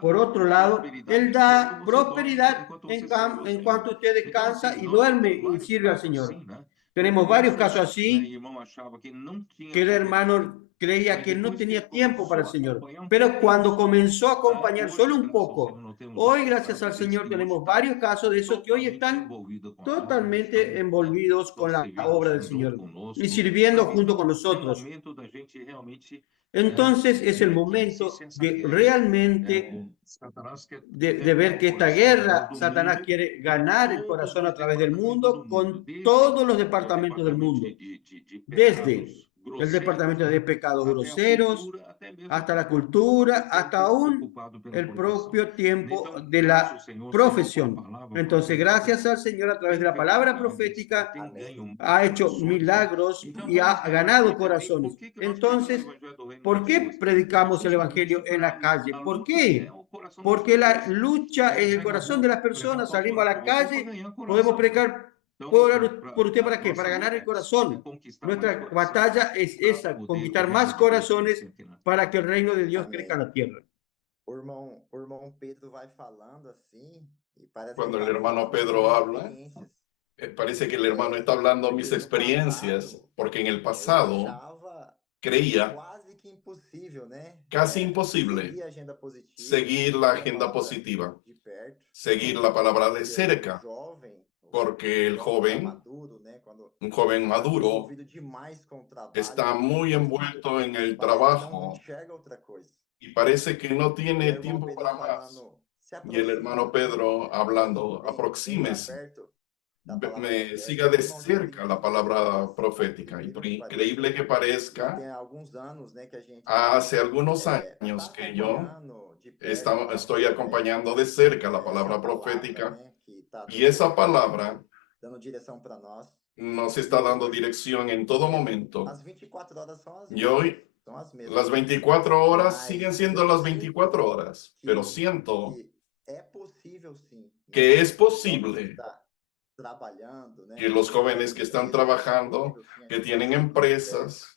por otro lado, Él da prosperidad en cuanto usted descansa y duerme y sirve al Señor. Tenemos varios casos así, que el hermano creía que no tenía tiempo para el Señor, pero cuando comenzó a acompañar solo un poco, hoy gracias al Señor tenemos varios casos de esos que hoy están totalmente envolvidos con la obra del Señor y sirviendo junto con nosotros. Entonces es el momento de realmente de ver que esta guerra, Satanás quiere ganar el corazón a través del mundo con todos los departamentos del mundo, desde el departamento de pecados groseros, hasta la cultura, hasta aún el propio tiempo de la profesión. Entonces, gracias al Señor, a través de la palabra profética, ha hecho milagros y ha ganado corazones. Entonces, ¿por qué predicamos el Evangelio en la calle? ¿Por qué? Porque la lucha es el corazón de las personas. Salimos a la calle, podemos predicar. ¿Puedo orar por usted para qué? Para ganar el corazón. Nuestra batalla es esa, conquistar más corazones para que el reino de Dios crezca en la tierra. Cuando el hermano Pedro habla, parece que el hermano está hablando de mis experiencias, porque en el pasado creía casi imposible seguir la agenda positiva, seguir la palabra de cerca, porque el joven, un joven maduro, está muy envuelto en el trabajo y parece que no tiene tiempo para más. Y el hermano Pedro hablando, aproxímese, siga de cerca la palabra profética. Y por increíble que parezca, hace algunos años que yo estoy acompañando de cerca la palabra profética y esa palabra nos está dando dirección en todo momento. Y hoy las 24 horas siguen siendo las 24 horas, pero siento que es posible que los jóvenes que están trabajando, que tienen empresas,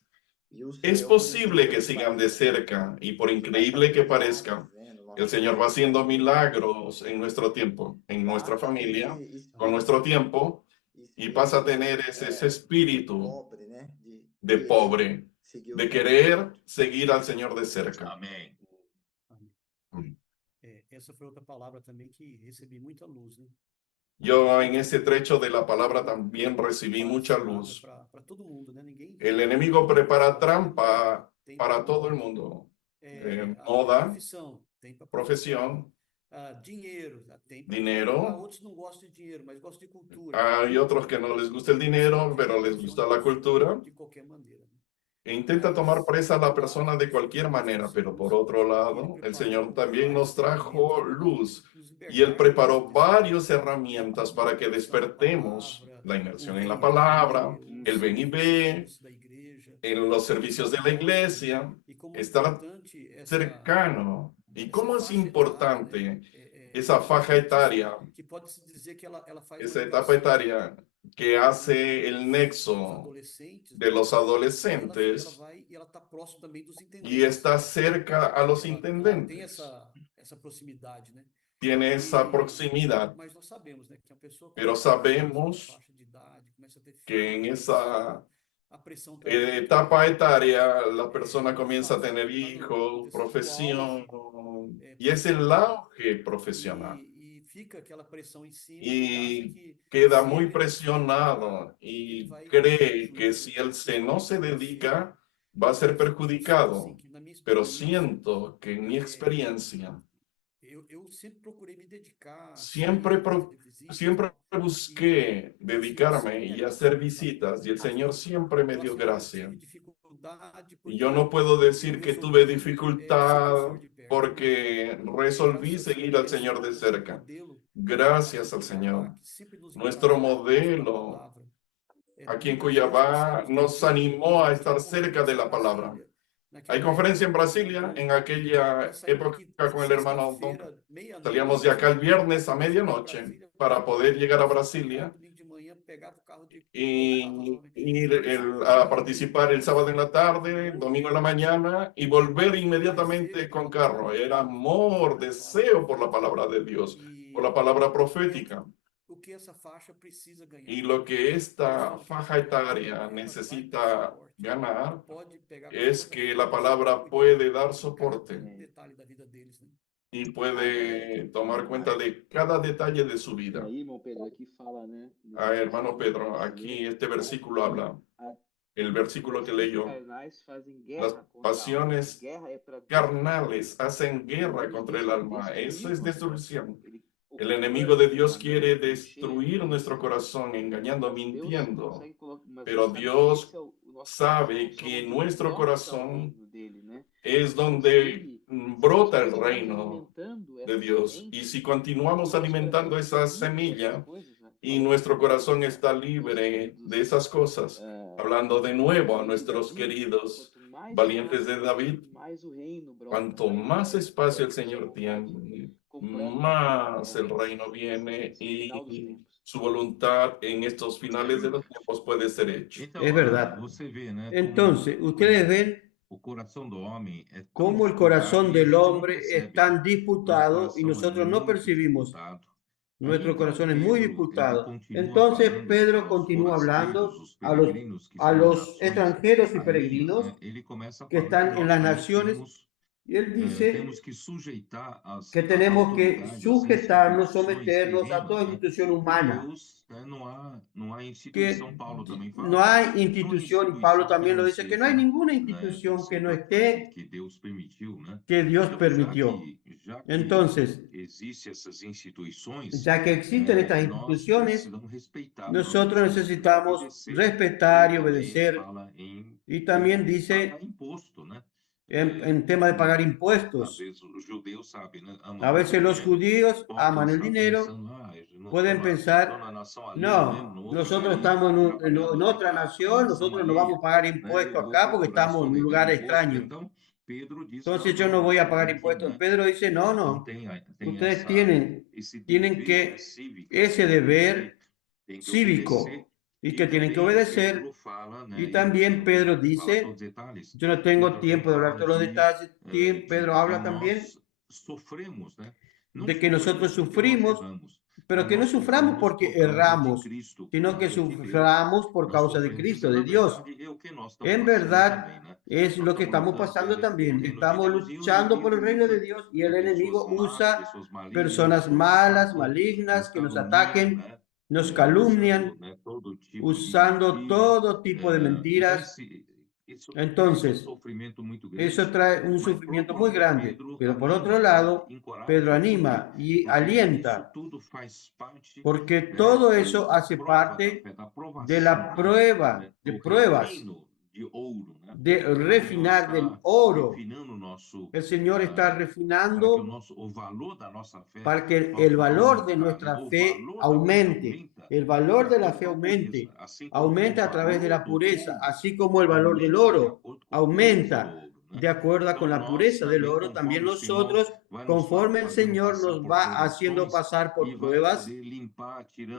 es posible que sigan de cerca y por increíble que parezca, el Señor va haciendo milagros en nuestro tiempo, en nuestra familia, con nuestro tiempo, y pasa a tener ese espíritu de pobre, de querer seguir al Señor de cerca. Amém. Essa foi outra palavra também que recebi muita luz, né? Yo en ese trecho de la palabra también recibí mucha luz. Para todo mundo, né? El enemigo prepara trampa para todo el mundo. Moda, profesión, dinero. Outros não gostam de dinheiro, mas gostam de cultura. Hay otros que no les gusta el dinero, pero les gusta la cultura. De qualquer maneira. E intenta tomar presa a la persona de cualquier manera, pero por otro lado, el Señor también nos trajo luz y Él preparó varias herramientas para que despertemos la inmersión en la palabra, el ven y ve, en los servicios de la iglesia, estar cercano. Y cómo es importante esa faja etaria, esa etapa etaria que hace el nexo de los adolescentes y está cerca a los intendentes. Tiene esa proximidad, pero sabemos que en esa etapa etaria la persona comienza a tener hijos, profesión, y es el auge profesional. Y queda muy presionado y cree que si él no se dedica, va a ser perjudicado. Pero siento que en mi experiencia, siempre busqué dedicarme y hacer visitas y el Señor siempre me dio gracia. Y yo no puedo decir que tuve dificultad porque resolví seguir al Señor de cerca. Gracias al Señor. Nuestro modelo aquí en Cuiabá nos animó a estar cerca de la palabra. Hay conferencia en Brasilia, en aquella época con el hermano Antón. Salíamos de acá el viernes a medianoche para poder llegar a Brasilia y ir a participar el sábado en la tarde, domingo en la mañana y volver inmediatamente con carro. Era amor, deseo por la palabra de Dios, por la palabra profética. Y lo que esta faja etaria necesita ganar es que la palabra puede dar soporte y puede tomar cuenta de cada detalle de su vida. Hermano Pedro, aquí este versículo habla, el versículo que leyó, las pasiones carnales hacen guerra contra el alma. Eso es destrucción. El enemigo de Dios quiere destruir nuestro corazón, engañando, mintiendo. Pero Dios sabe que nuestro corazón es donde brota el reino de Dios. Y si continuamos alimentando esa semilla y nuestro corazón está libre de esas cosas, hablando de nuevo a nuestros queridos valientes de David, cuanto más espacio el Señor tiene, más el reino viene y su voluntad en estos finales de los tiempos puede ser hecho. Es verdad. Entonces, ustedes ven cómo el corazón del hombre es tan disputado y nosotros no percibimos Nuestro corazón es muy disputado. Entonces Pedro continúa hablando a los extranjeros y peregrinos que están en las naciones, y él dice que tenemos que sujetarnos, someternos a toda institución humana. Que no hay institución, y Pablo también lo dice, que no hay ninguna institución que no esté, que Dios permitió. Entonces, ya que existen estas instituciones, nosotros necesitamos respetar y obedecer. Y también dice en tema de pagar impuestos. A veces los judíos aman el dinero, pueden pensar, no, nosotros estamos en otra nación, nosotros no vamos a pagar impuestos acá porque estamos en un lugar extraño. Entonces yo no voy a pagar impuestos. Pedro dice, no, ustedes tienen que ese deber cívico y que tienen que obedecer. Y también Pedro dice, yo no tengo tiempo de hablar todos los detalles. Pedro habla también de que nosotros sufrimos, pero que no suframos porque erramos, sino que suframos por causa de Cristo, de Dios. En verdad, es lo que estamos pasando también. Estamos luchando por el reino de Dios y el enemigo usa personas malas, malignas, que nos ataquen, nos calumnian, usando todo tipo de mentiras. Entonces, eso trae un sufrimiento muy grande. Pero por otro lado, Pedro anima y alienta, porque todo eso hace parte de la prueba, de pruebas, de refinar del oro. El Señor está refinando para que el valor de nuestra fe aumente. El valor de la fe aumenta a través de la pureza, así como el valor del oro aumenta de acuerdo con la pureza del oro. También nosotros, conforme el Señor nos va haciendo pasar por pruebas,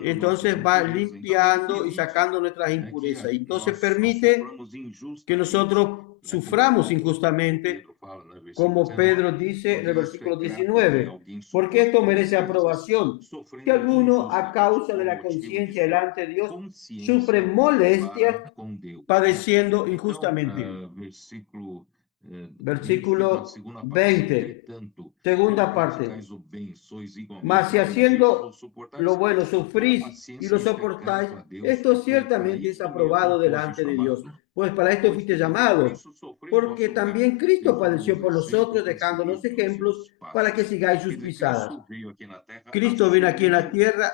entonces va limpiando y sacando nuestras impurezas. Entonces permite que nosotros suframos injustamente, como Pedro dice en el versículo 19, porque esto merece aprobación, que alguno a causa de la conciencia delante de Dios sufre molestias padeciendo injustamente. Versículo 20, segunda parte. Mas si haciendo lo bueno sufrís y lo soportáis, esto ciertamente es aprobado delante de Dios. Pues para esto fuiste llamados, porque también Cristo padeció por nosotros, dejándonos ejemplos para que sigáis sus pisadas. Cristo vino aquí en la tierra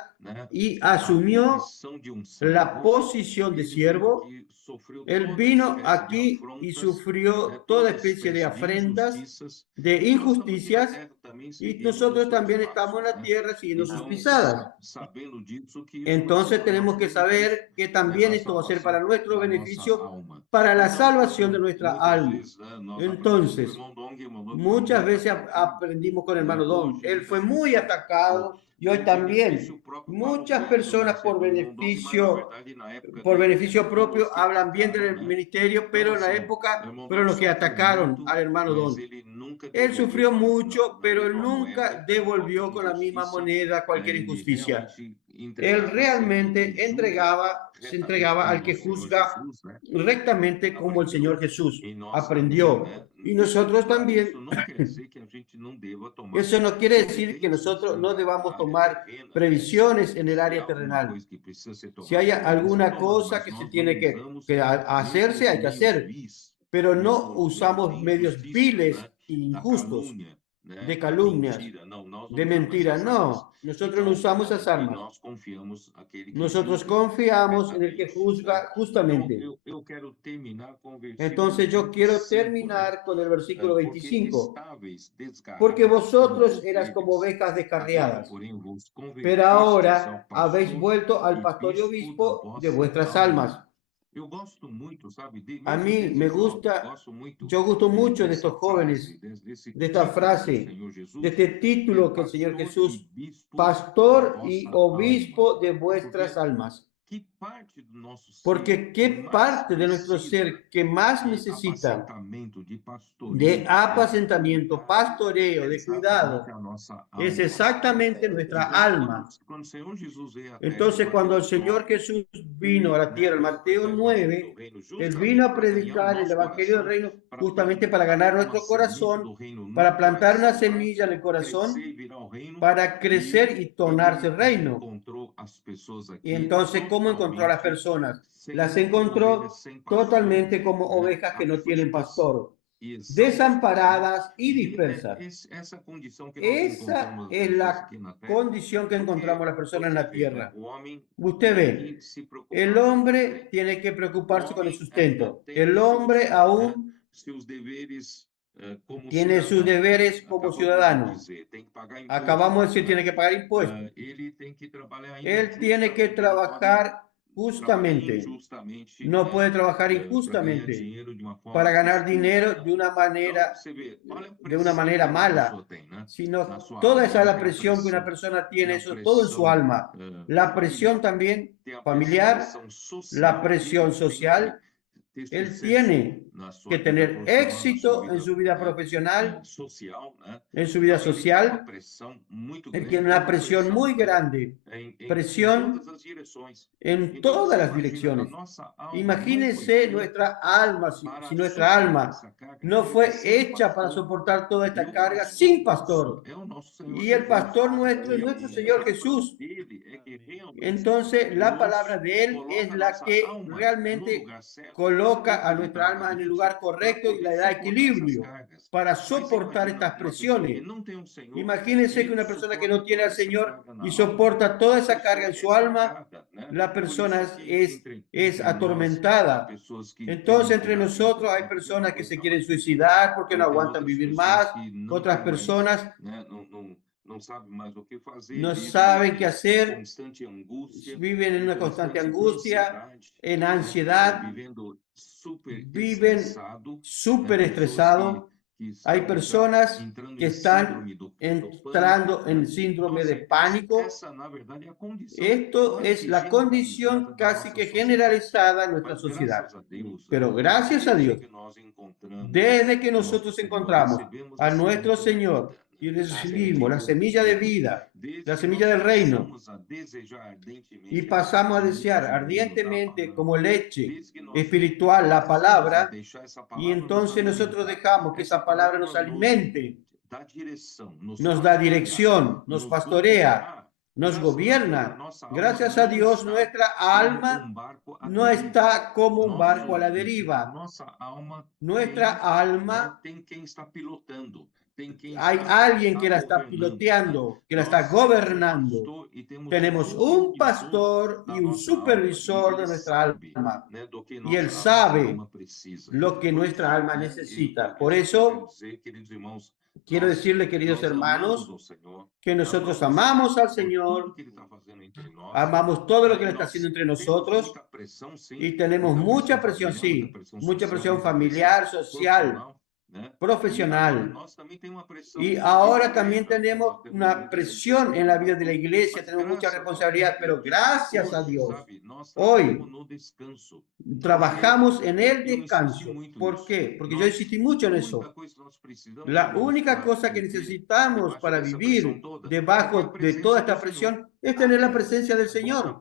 y asumió la posición de siervo. Él vino aquí y sufrió toda especie de afrentas, de injusticias, y nosotros también estamos en la tierra siguiendo sus pisadas. Entonces tenemos que saber que también esto va a ser para nuestro beneficio, para la salvación de nuestra alma. Entonces, muchas veces aprendimos con el hermano Don. Él fue muy atacado y hoy también. Muchas personas por beneficio propio hablan bien del ministerio, pero en la época fueron los que atacaron al hermano Don. Él sufrió mucho, pero él nunca devolvió con la misma moneda cualquier injusticia. Él realmente se entregaba al que juzga rectamente, como el Señor Jesús aprendió. Y nosotros también. Eso no quiere decir que nosotros no debamos tomar previsiones en el área terrenal. Si hay alguna cosa que se tiene que hacerse, hay que hacer. Pero no usamos medios viles e injustos, de calumnias, de mentiras. No, nosotros no usamos esas armas. Nosotros confiamos en el que juzga justamente. Entonces yo quiero terminar con el versículo 25. Porque vosotros eras como ovejas descarriadas, pero ahora habéis vuelto al pastor y obispo de vuestras almas. A mí me gusta, yo gusto mucho de estos jóvenes, de esta frase, de este título que el Señor Jesús, pastor y obispo de vuestras almas. Porque ¿qué parte de nuestro ser que más necesita de apacentamiento, pastoreo, de cuidado? Es exactamente nuestra alma. Entonces, cuando el Señor Jesús vino a la tierra, en Mateo 9, Él vino a predicar el Evangelio del Reino justamente para ganar nuestro corazón, para plantar una semilla en el corazón, para crecer y tornarse el reino. Y entonces, ¿cómo encontró a las personas? Las encontró totalmente como ovejas que no tienen pastor, desamparadas y dispersas. Esa es la condición que encontramos las personas en la tierra. Usted ve, el hombre tiene que preocuparse con el sustento. El hombre aún tiene sus deberes como ciudadano. Acabamos de decir, tiene que pagar impuestos. Él tiene que trabajar justamente. No puede trabajar injustamente para ganar dinero de una manera mala, sino toda esa es la presión que una persona tiene, eso todo en su alma. La presión también familiar, la presión social. Él tiene que tener éxito en su vida profesional, en su vida social. Él tiene una presión muy grande, presión en todas las direcciones. Imagínense nuestra alma, si nuestra alma no fue hecha para soportar toda esta carga sin pastor. Y el pastor nuestro es nuestro Señor Jesús. Entonces, la palabra de Él es la que realmente coloca a nuestra alma en el lugar correcto y le da equilibrio para soportar estas presiones. Imagínense que una persona que no tiene al Señor y soporta toda esa carga en su alma, la persona es atormentada. Entonces, entre nosotros hay personas que se quieren suicidar porque no aguantan vivir más. Otras personas no saben qué hacer, viven en una constante angustia, en ansiedad, viven súper estresados. Hay personas que están entrando en síndrome de pánico. Esto es la condición casi que generalizada en nuestra sociedad. Pero gracias a Dios, desde que nosotros encontramos a nuestro Señor y recibimos la semilla de vida, la semilla del reino, y pasamos a desear ardientemente como leche espiritual la palabra, y entonces nosotros dejamos que esa palabra nos alimente, nos da dirección, nos pastorea, nos gobierna. Gracias a Dios, nuestra alma no está como un barco a la deriva. Nuestra alma, hay alguien que la está piloteando, que la está gobernando. Tenemos un pastor y un supervisor de nuestra alma, y él sabe lo que nuestra alma necesita. Por eso, quiero decirle, queridos hermanos, que nosotros amamos al Señor, amamos todo lo que Él está haciendo entre nosotros, y tenemos mucha presión, sí, mucha presión familiar, social, profesional. Y ahora también tenemos una presión en la vida de la iglesia, tenemos mucha responsabilidad, pero gracias a Dios, hoy trabajamos en el descanso. ¿Por qué? Porque yo insistí mucho en eso. La única cosa que necesitamos para vivir debajo de toda esta presión es tener la presencia del Señor.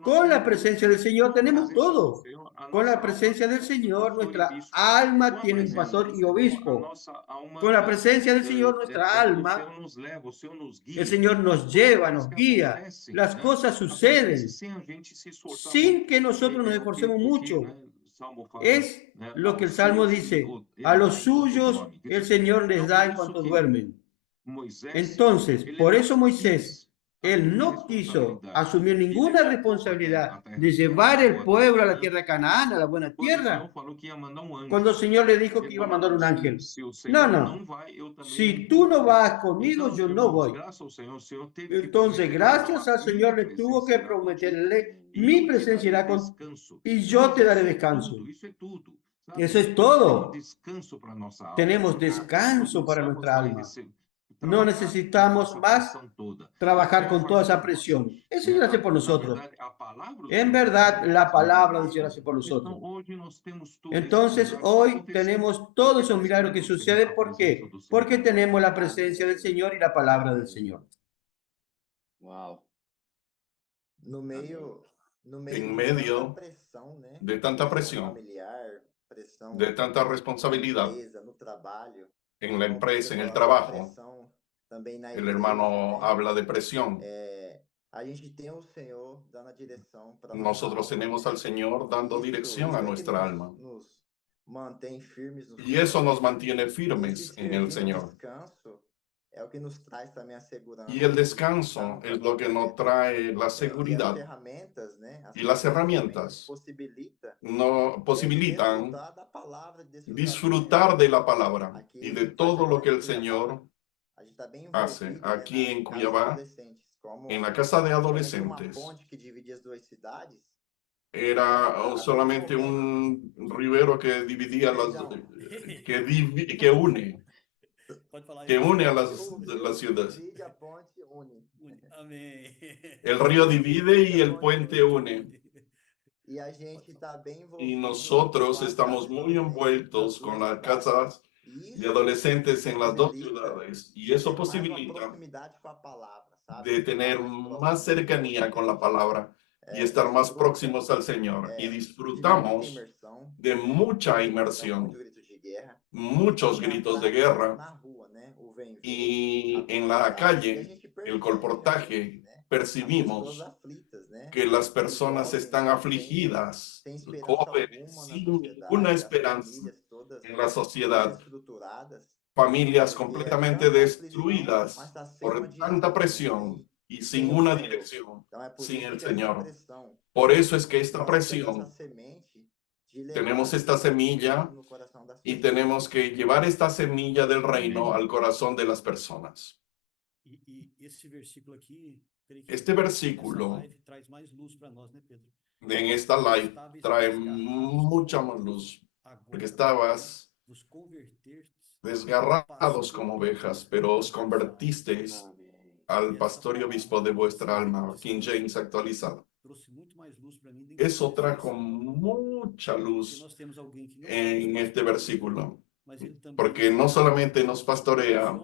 Con la presencia del Señor tenemos todo. Con la presencia del Señor nuestra alma tiene un pastor y obispo. Con la presencia del Señor nuestra alma, el Señor nos lleva, nos guía. Las cosas suceden sin que nosotros nos esforcemos mucho. Es lo que el Salmo dice: a los suyos el Señor les da en cuanto duermen. Entonces, por eso Moisés, él no quiso asumir ninguna responsabilidad de llevar el pueblo a la tierra de Canaán, a la buena tierra, cuando el Señor le dijo que iba a mandar un ángel. No. Si tú no vas conmigo, yo no voy. Entonces, gracias al Señor le tuvo que prometerle: mi presencia irá contigo y yo te daré descanso. Eso es todo. Tenemos descanso para nuestra alma. no necesitamos más trabajar con toda esa presión. El Señor hace por nosotros. En verdad, la palabra del Señor hace por nosotros. Entonces, hoy tenemos todo esos milagros que suceden. ¿Por qué? Porque tenemos la presencia del Señor y la palabra del Señor. Wow. No meio, En medio pressão, né? de tanta presión, Familiar, pressão de tanta responsabilidad empresa, no trabalho, en la empresa, en el falou da trabajo, pressão também na el igreja, hermano né? habla de presión. A gente tem o Senhor dando a direção para Nosotros tenemos al Señor dando dirección a nuestra alma. Nos mantém firmes no Y eso nos mantiene Esse firmes en el Señor. descanso é o que nos traz também a segurança. Y el descanso es lo que nos trae la seguridad. Ferramentas, né? Y las herramientas posibilitan disfrutar de la palabra y de todo lo que el Señor hace. Aquí en Cuiabá, en la casa de adolescentes, era solamente un ribero que dividía que une a las ciudades. El río divide y el puente une. Y nosotros estamos muy envueltos con las casas de adolescentes en las dos ciudades. Y eso posibilita de tener más cercanía con la palabra y estar más próximos al Señor. Y disfrutamos de mucha inmersión, muchos gritos de guerra. Y en la calle, el colportaje, percibimos que las personas están afligidas, jóvenes, sin ninguna esperanza en la sociedad, familias completamente destruidas por tanta presión y sin una dirección, sin el Señor. Por eso es que esta presión, tenemos esta semilla y tenemos que llevar esta semilla del reino al corazón de las personas. Este versículo en esta live trae mucha más luz, porque estabas desgarrados como ovejas, pero os convertisteis al pastor y obispo de vuestra alma. King James actualizado. Eso trajo mucha luz en este versículo, porque no solamente nos pastorea,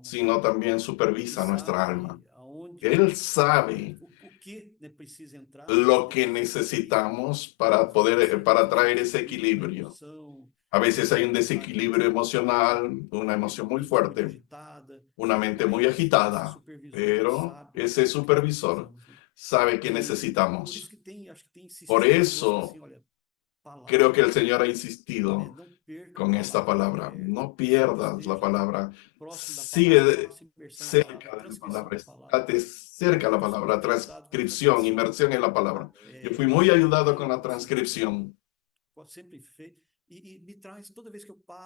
sino también supervisa nuestra alma. Él sabe lo que necesitamos para traer ese equilibrio. A veces hay un desequilibrio emocional, una emoción muy fuerte, una mente muy agitada, pero ese supervisor sabe que necesitamos. Por eso creo que el Señor ha insistido con esta palabra. No pierdas la palabra. Sigue cerca de la palabra. Estate cerca de la palabra. Transcripción, inmersión en la palabra. Yo fui muy ayudado con la transcripción.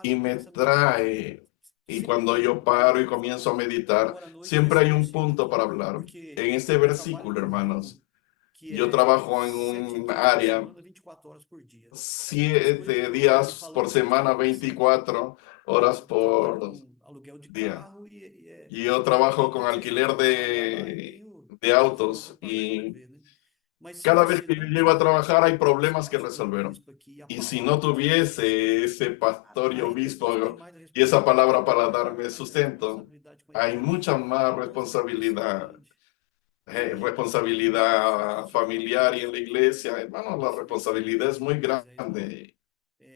Y me trae, y cuando yo paro y comienzo a meditar, siempre hay un punto para hablar. En este versículo, hermanos, yo trabajo en un área 7 días por semana, 24 horas por día. Y yo trabajo con alquiler de autos y cada vez que yo llego a trabajar hay problemas que resolver. Y si no tuviese ese pastor y obispo y esa palabra para darme sustento, hay mucha más responsabilidad familiar y en la iglesia. Hermano, la responsabilidad es muy grande.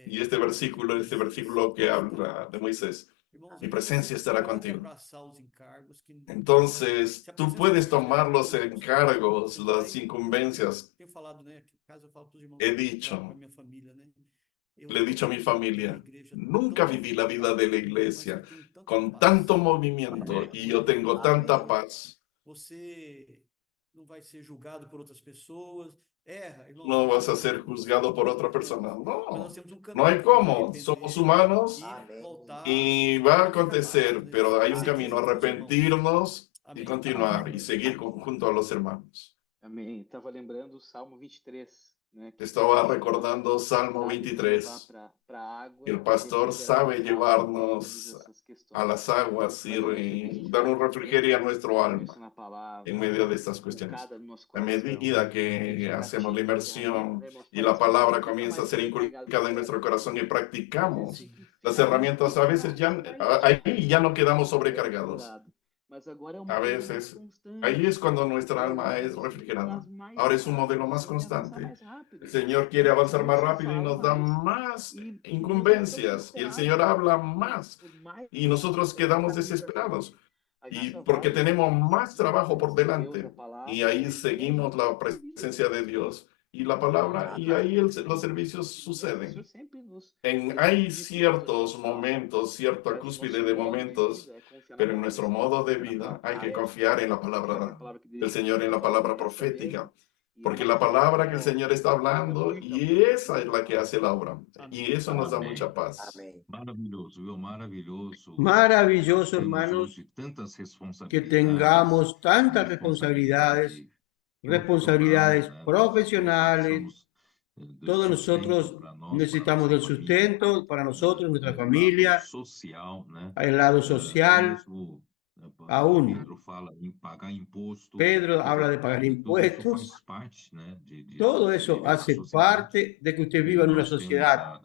Y este versículo que habla de Moisés, mi presencia estará contigo. Entonces, tú puedes tomar los encargos, las incumbencias. Le he dicho a mi familia, nunca viví la vida de la iglesia con tanto movimiento y yo tengo tanta paz. No vas a ser juzgado por otra persona. No hay cómo. Somos humanos y va a acontecer, pero hay un camino, arrepentirnos y continuar y seguir junto a los hermanos. Amém. Estava lembrando o Salmo 23, Estaba recordando Salmo 23. El pastor sabe llevarnos a las aguas y dar un refrigerio a nuestro alma en medio de estas cuestiones. A medida que hacemos la inmersión y la palabra comienza a ser inculcada en nuestro corazón y practicamos las herramientas, a veces ahí ya no quedamos sobrecargados. A veces, ahí es cuando nuestra alma es refrigerada. Ahora es un modelo más constante. El Señor quiere avanzar más rápido y nos da más incumbencias. Y el Señor habla más. Y nosotros quedamos desesperados. Y porque tenemos más trabajo por delante. Y ahí seguimos la presencia de Dios y la palabra. Y ahí los servicios suceden. Hay ciertos momentos, cierta cúspide de momentos, pero en nuestro modo de vida hay que confiar en la palabra del Señor, en la palabra profética, porque la palabra que el Señor está hablando, y esa es la que hace la obra, y eso nos da mucha paz. Amém. Maravilloso, viu? Maravilloso. Maravilloso, hermanos, que tengamos tantas responsabilidades profesionales. Todos nosotros necesitamos del sustento para nosotros, nuestra familia, el lado social. Aún Pedro habla de pagar impuestos. Todo eso hace parte de que usted viva en una sociedad.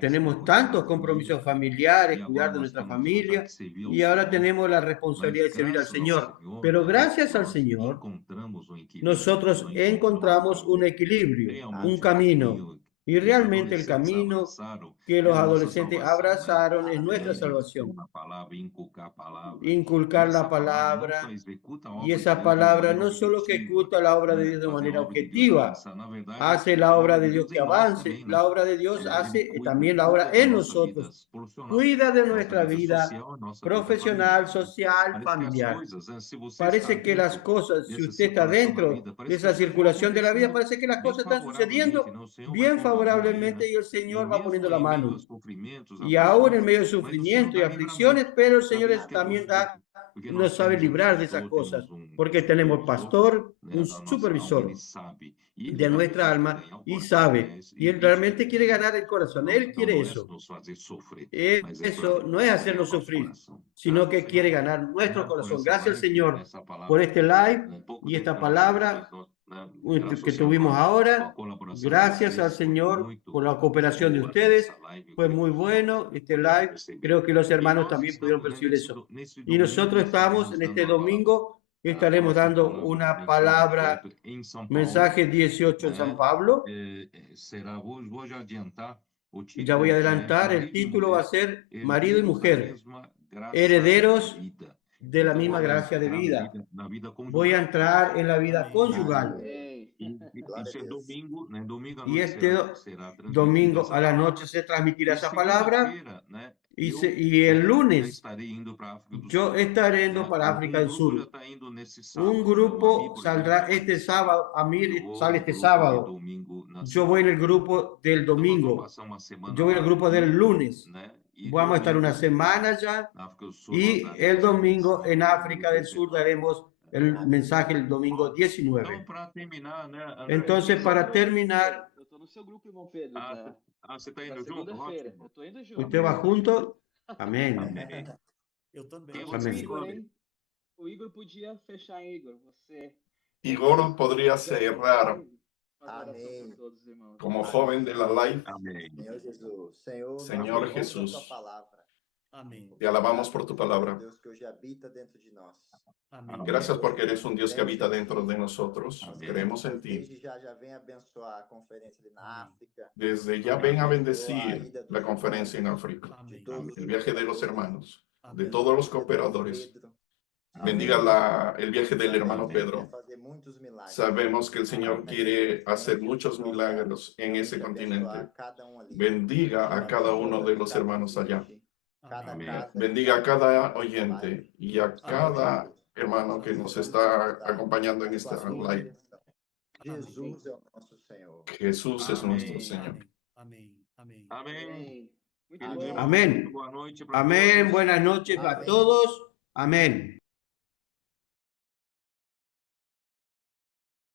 Tenemos tantos compromisos familiares, cuidar de nuestra familia, y ahora tenemos la responsabilidad de servir al Señor. Pero gracias al Señor, nosotros encontramos un equilibrio, un camino. Y realmente el camino que los adolescentes abrazaron es nuestra salvación. Inculcar la palabra, y esa palabra no solo que ejecuta la obra de Dios de manera objetiva, hace la obra de Dios que avance, la obra de Dios hace también la obra en nosotros, cuida de nuestra vida profesional, social, familiar. Parece que las cosas, si usted está dentro de esa circulación de la vida, parece que las cosas están sucediendo bien favorablemente y el Señor va poniendo la mano. Y aún en medio de sufrimiento y aflicciones, pero el Señor también nos sabe librar de esas cosas, porque tenemos pastor, un supervisor de nuestra alma y sabe, y Él realmente quiere ganar el corazón, Él quiere eso. Eso no es hacernos sufrir, sino que quiere ganar nuestro corazón. Gracias al Señor por este live y esta palabra que tuvimos ahora. Gracias al Señor por la cooperación de ustedes. Fue muy bueno este live. Creo que los hermanos también pudieron percibir eso. Y nosotros estamos en este domingo, estaremos dando una palabra, mensaje 18 en San Pablo. Ya voy a adelantar, el título va a ser Marido y Mujer, herederos de la misma gracia de vida. Voy a entrar en la vida conyugal. Y este domingo a la noche se transmitirá esa palabra. Y el lunes yo estaré yendo para África del Sur. Un grupo saldrá este sábado, Amir sale este sábado. Yo voy en el grupo del domingo. Yo voy en el grupo del lunes. Vamos a estar una semana ya. Y el domingo en África del Sur daremos el mensaje el domingo 19. Entonces, para terminar, ¿usted va junto? Amén. Amén. Igor podía fechar, Igor. Igor podría cerrar Amém. como joven de la live. Senhor Jesus, Señor Jesús, Amém. te alabamos por tu palabra. Deus que hoje habita dentro de nós. Amém. Gracias porque eres un Dios que habita dentro de nosotros. Creemos en ti. Desde já vem abençoar a conferência ali na África. Desde ya ven a bendecir la conferencia en África, Amém. el viaje de los hermanos, de todos los cooperadores. Pedro. Bendiga el viaje del hermano Pedro. Fazer muitos milagres. Sabemos que el Señor quiere hacer muchos milagros en ese continente. Bendiga a cada uno de los hermanos allá. Bendiga a cada oyente y a cada hermano que nos está acompañando en esta live. Jesus é o nosso Senhor. Jesús es nuestro Señor. Amém. Amém. Amém. Amén. Amén. Buenas noches a todos. Amén.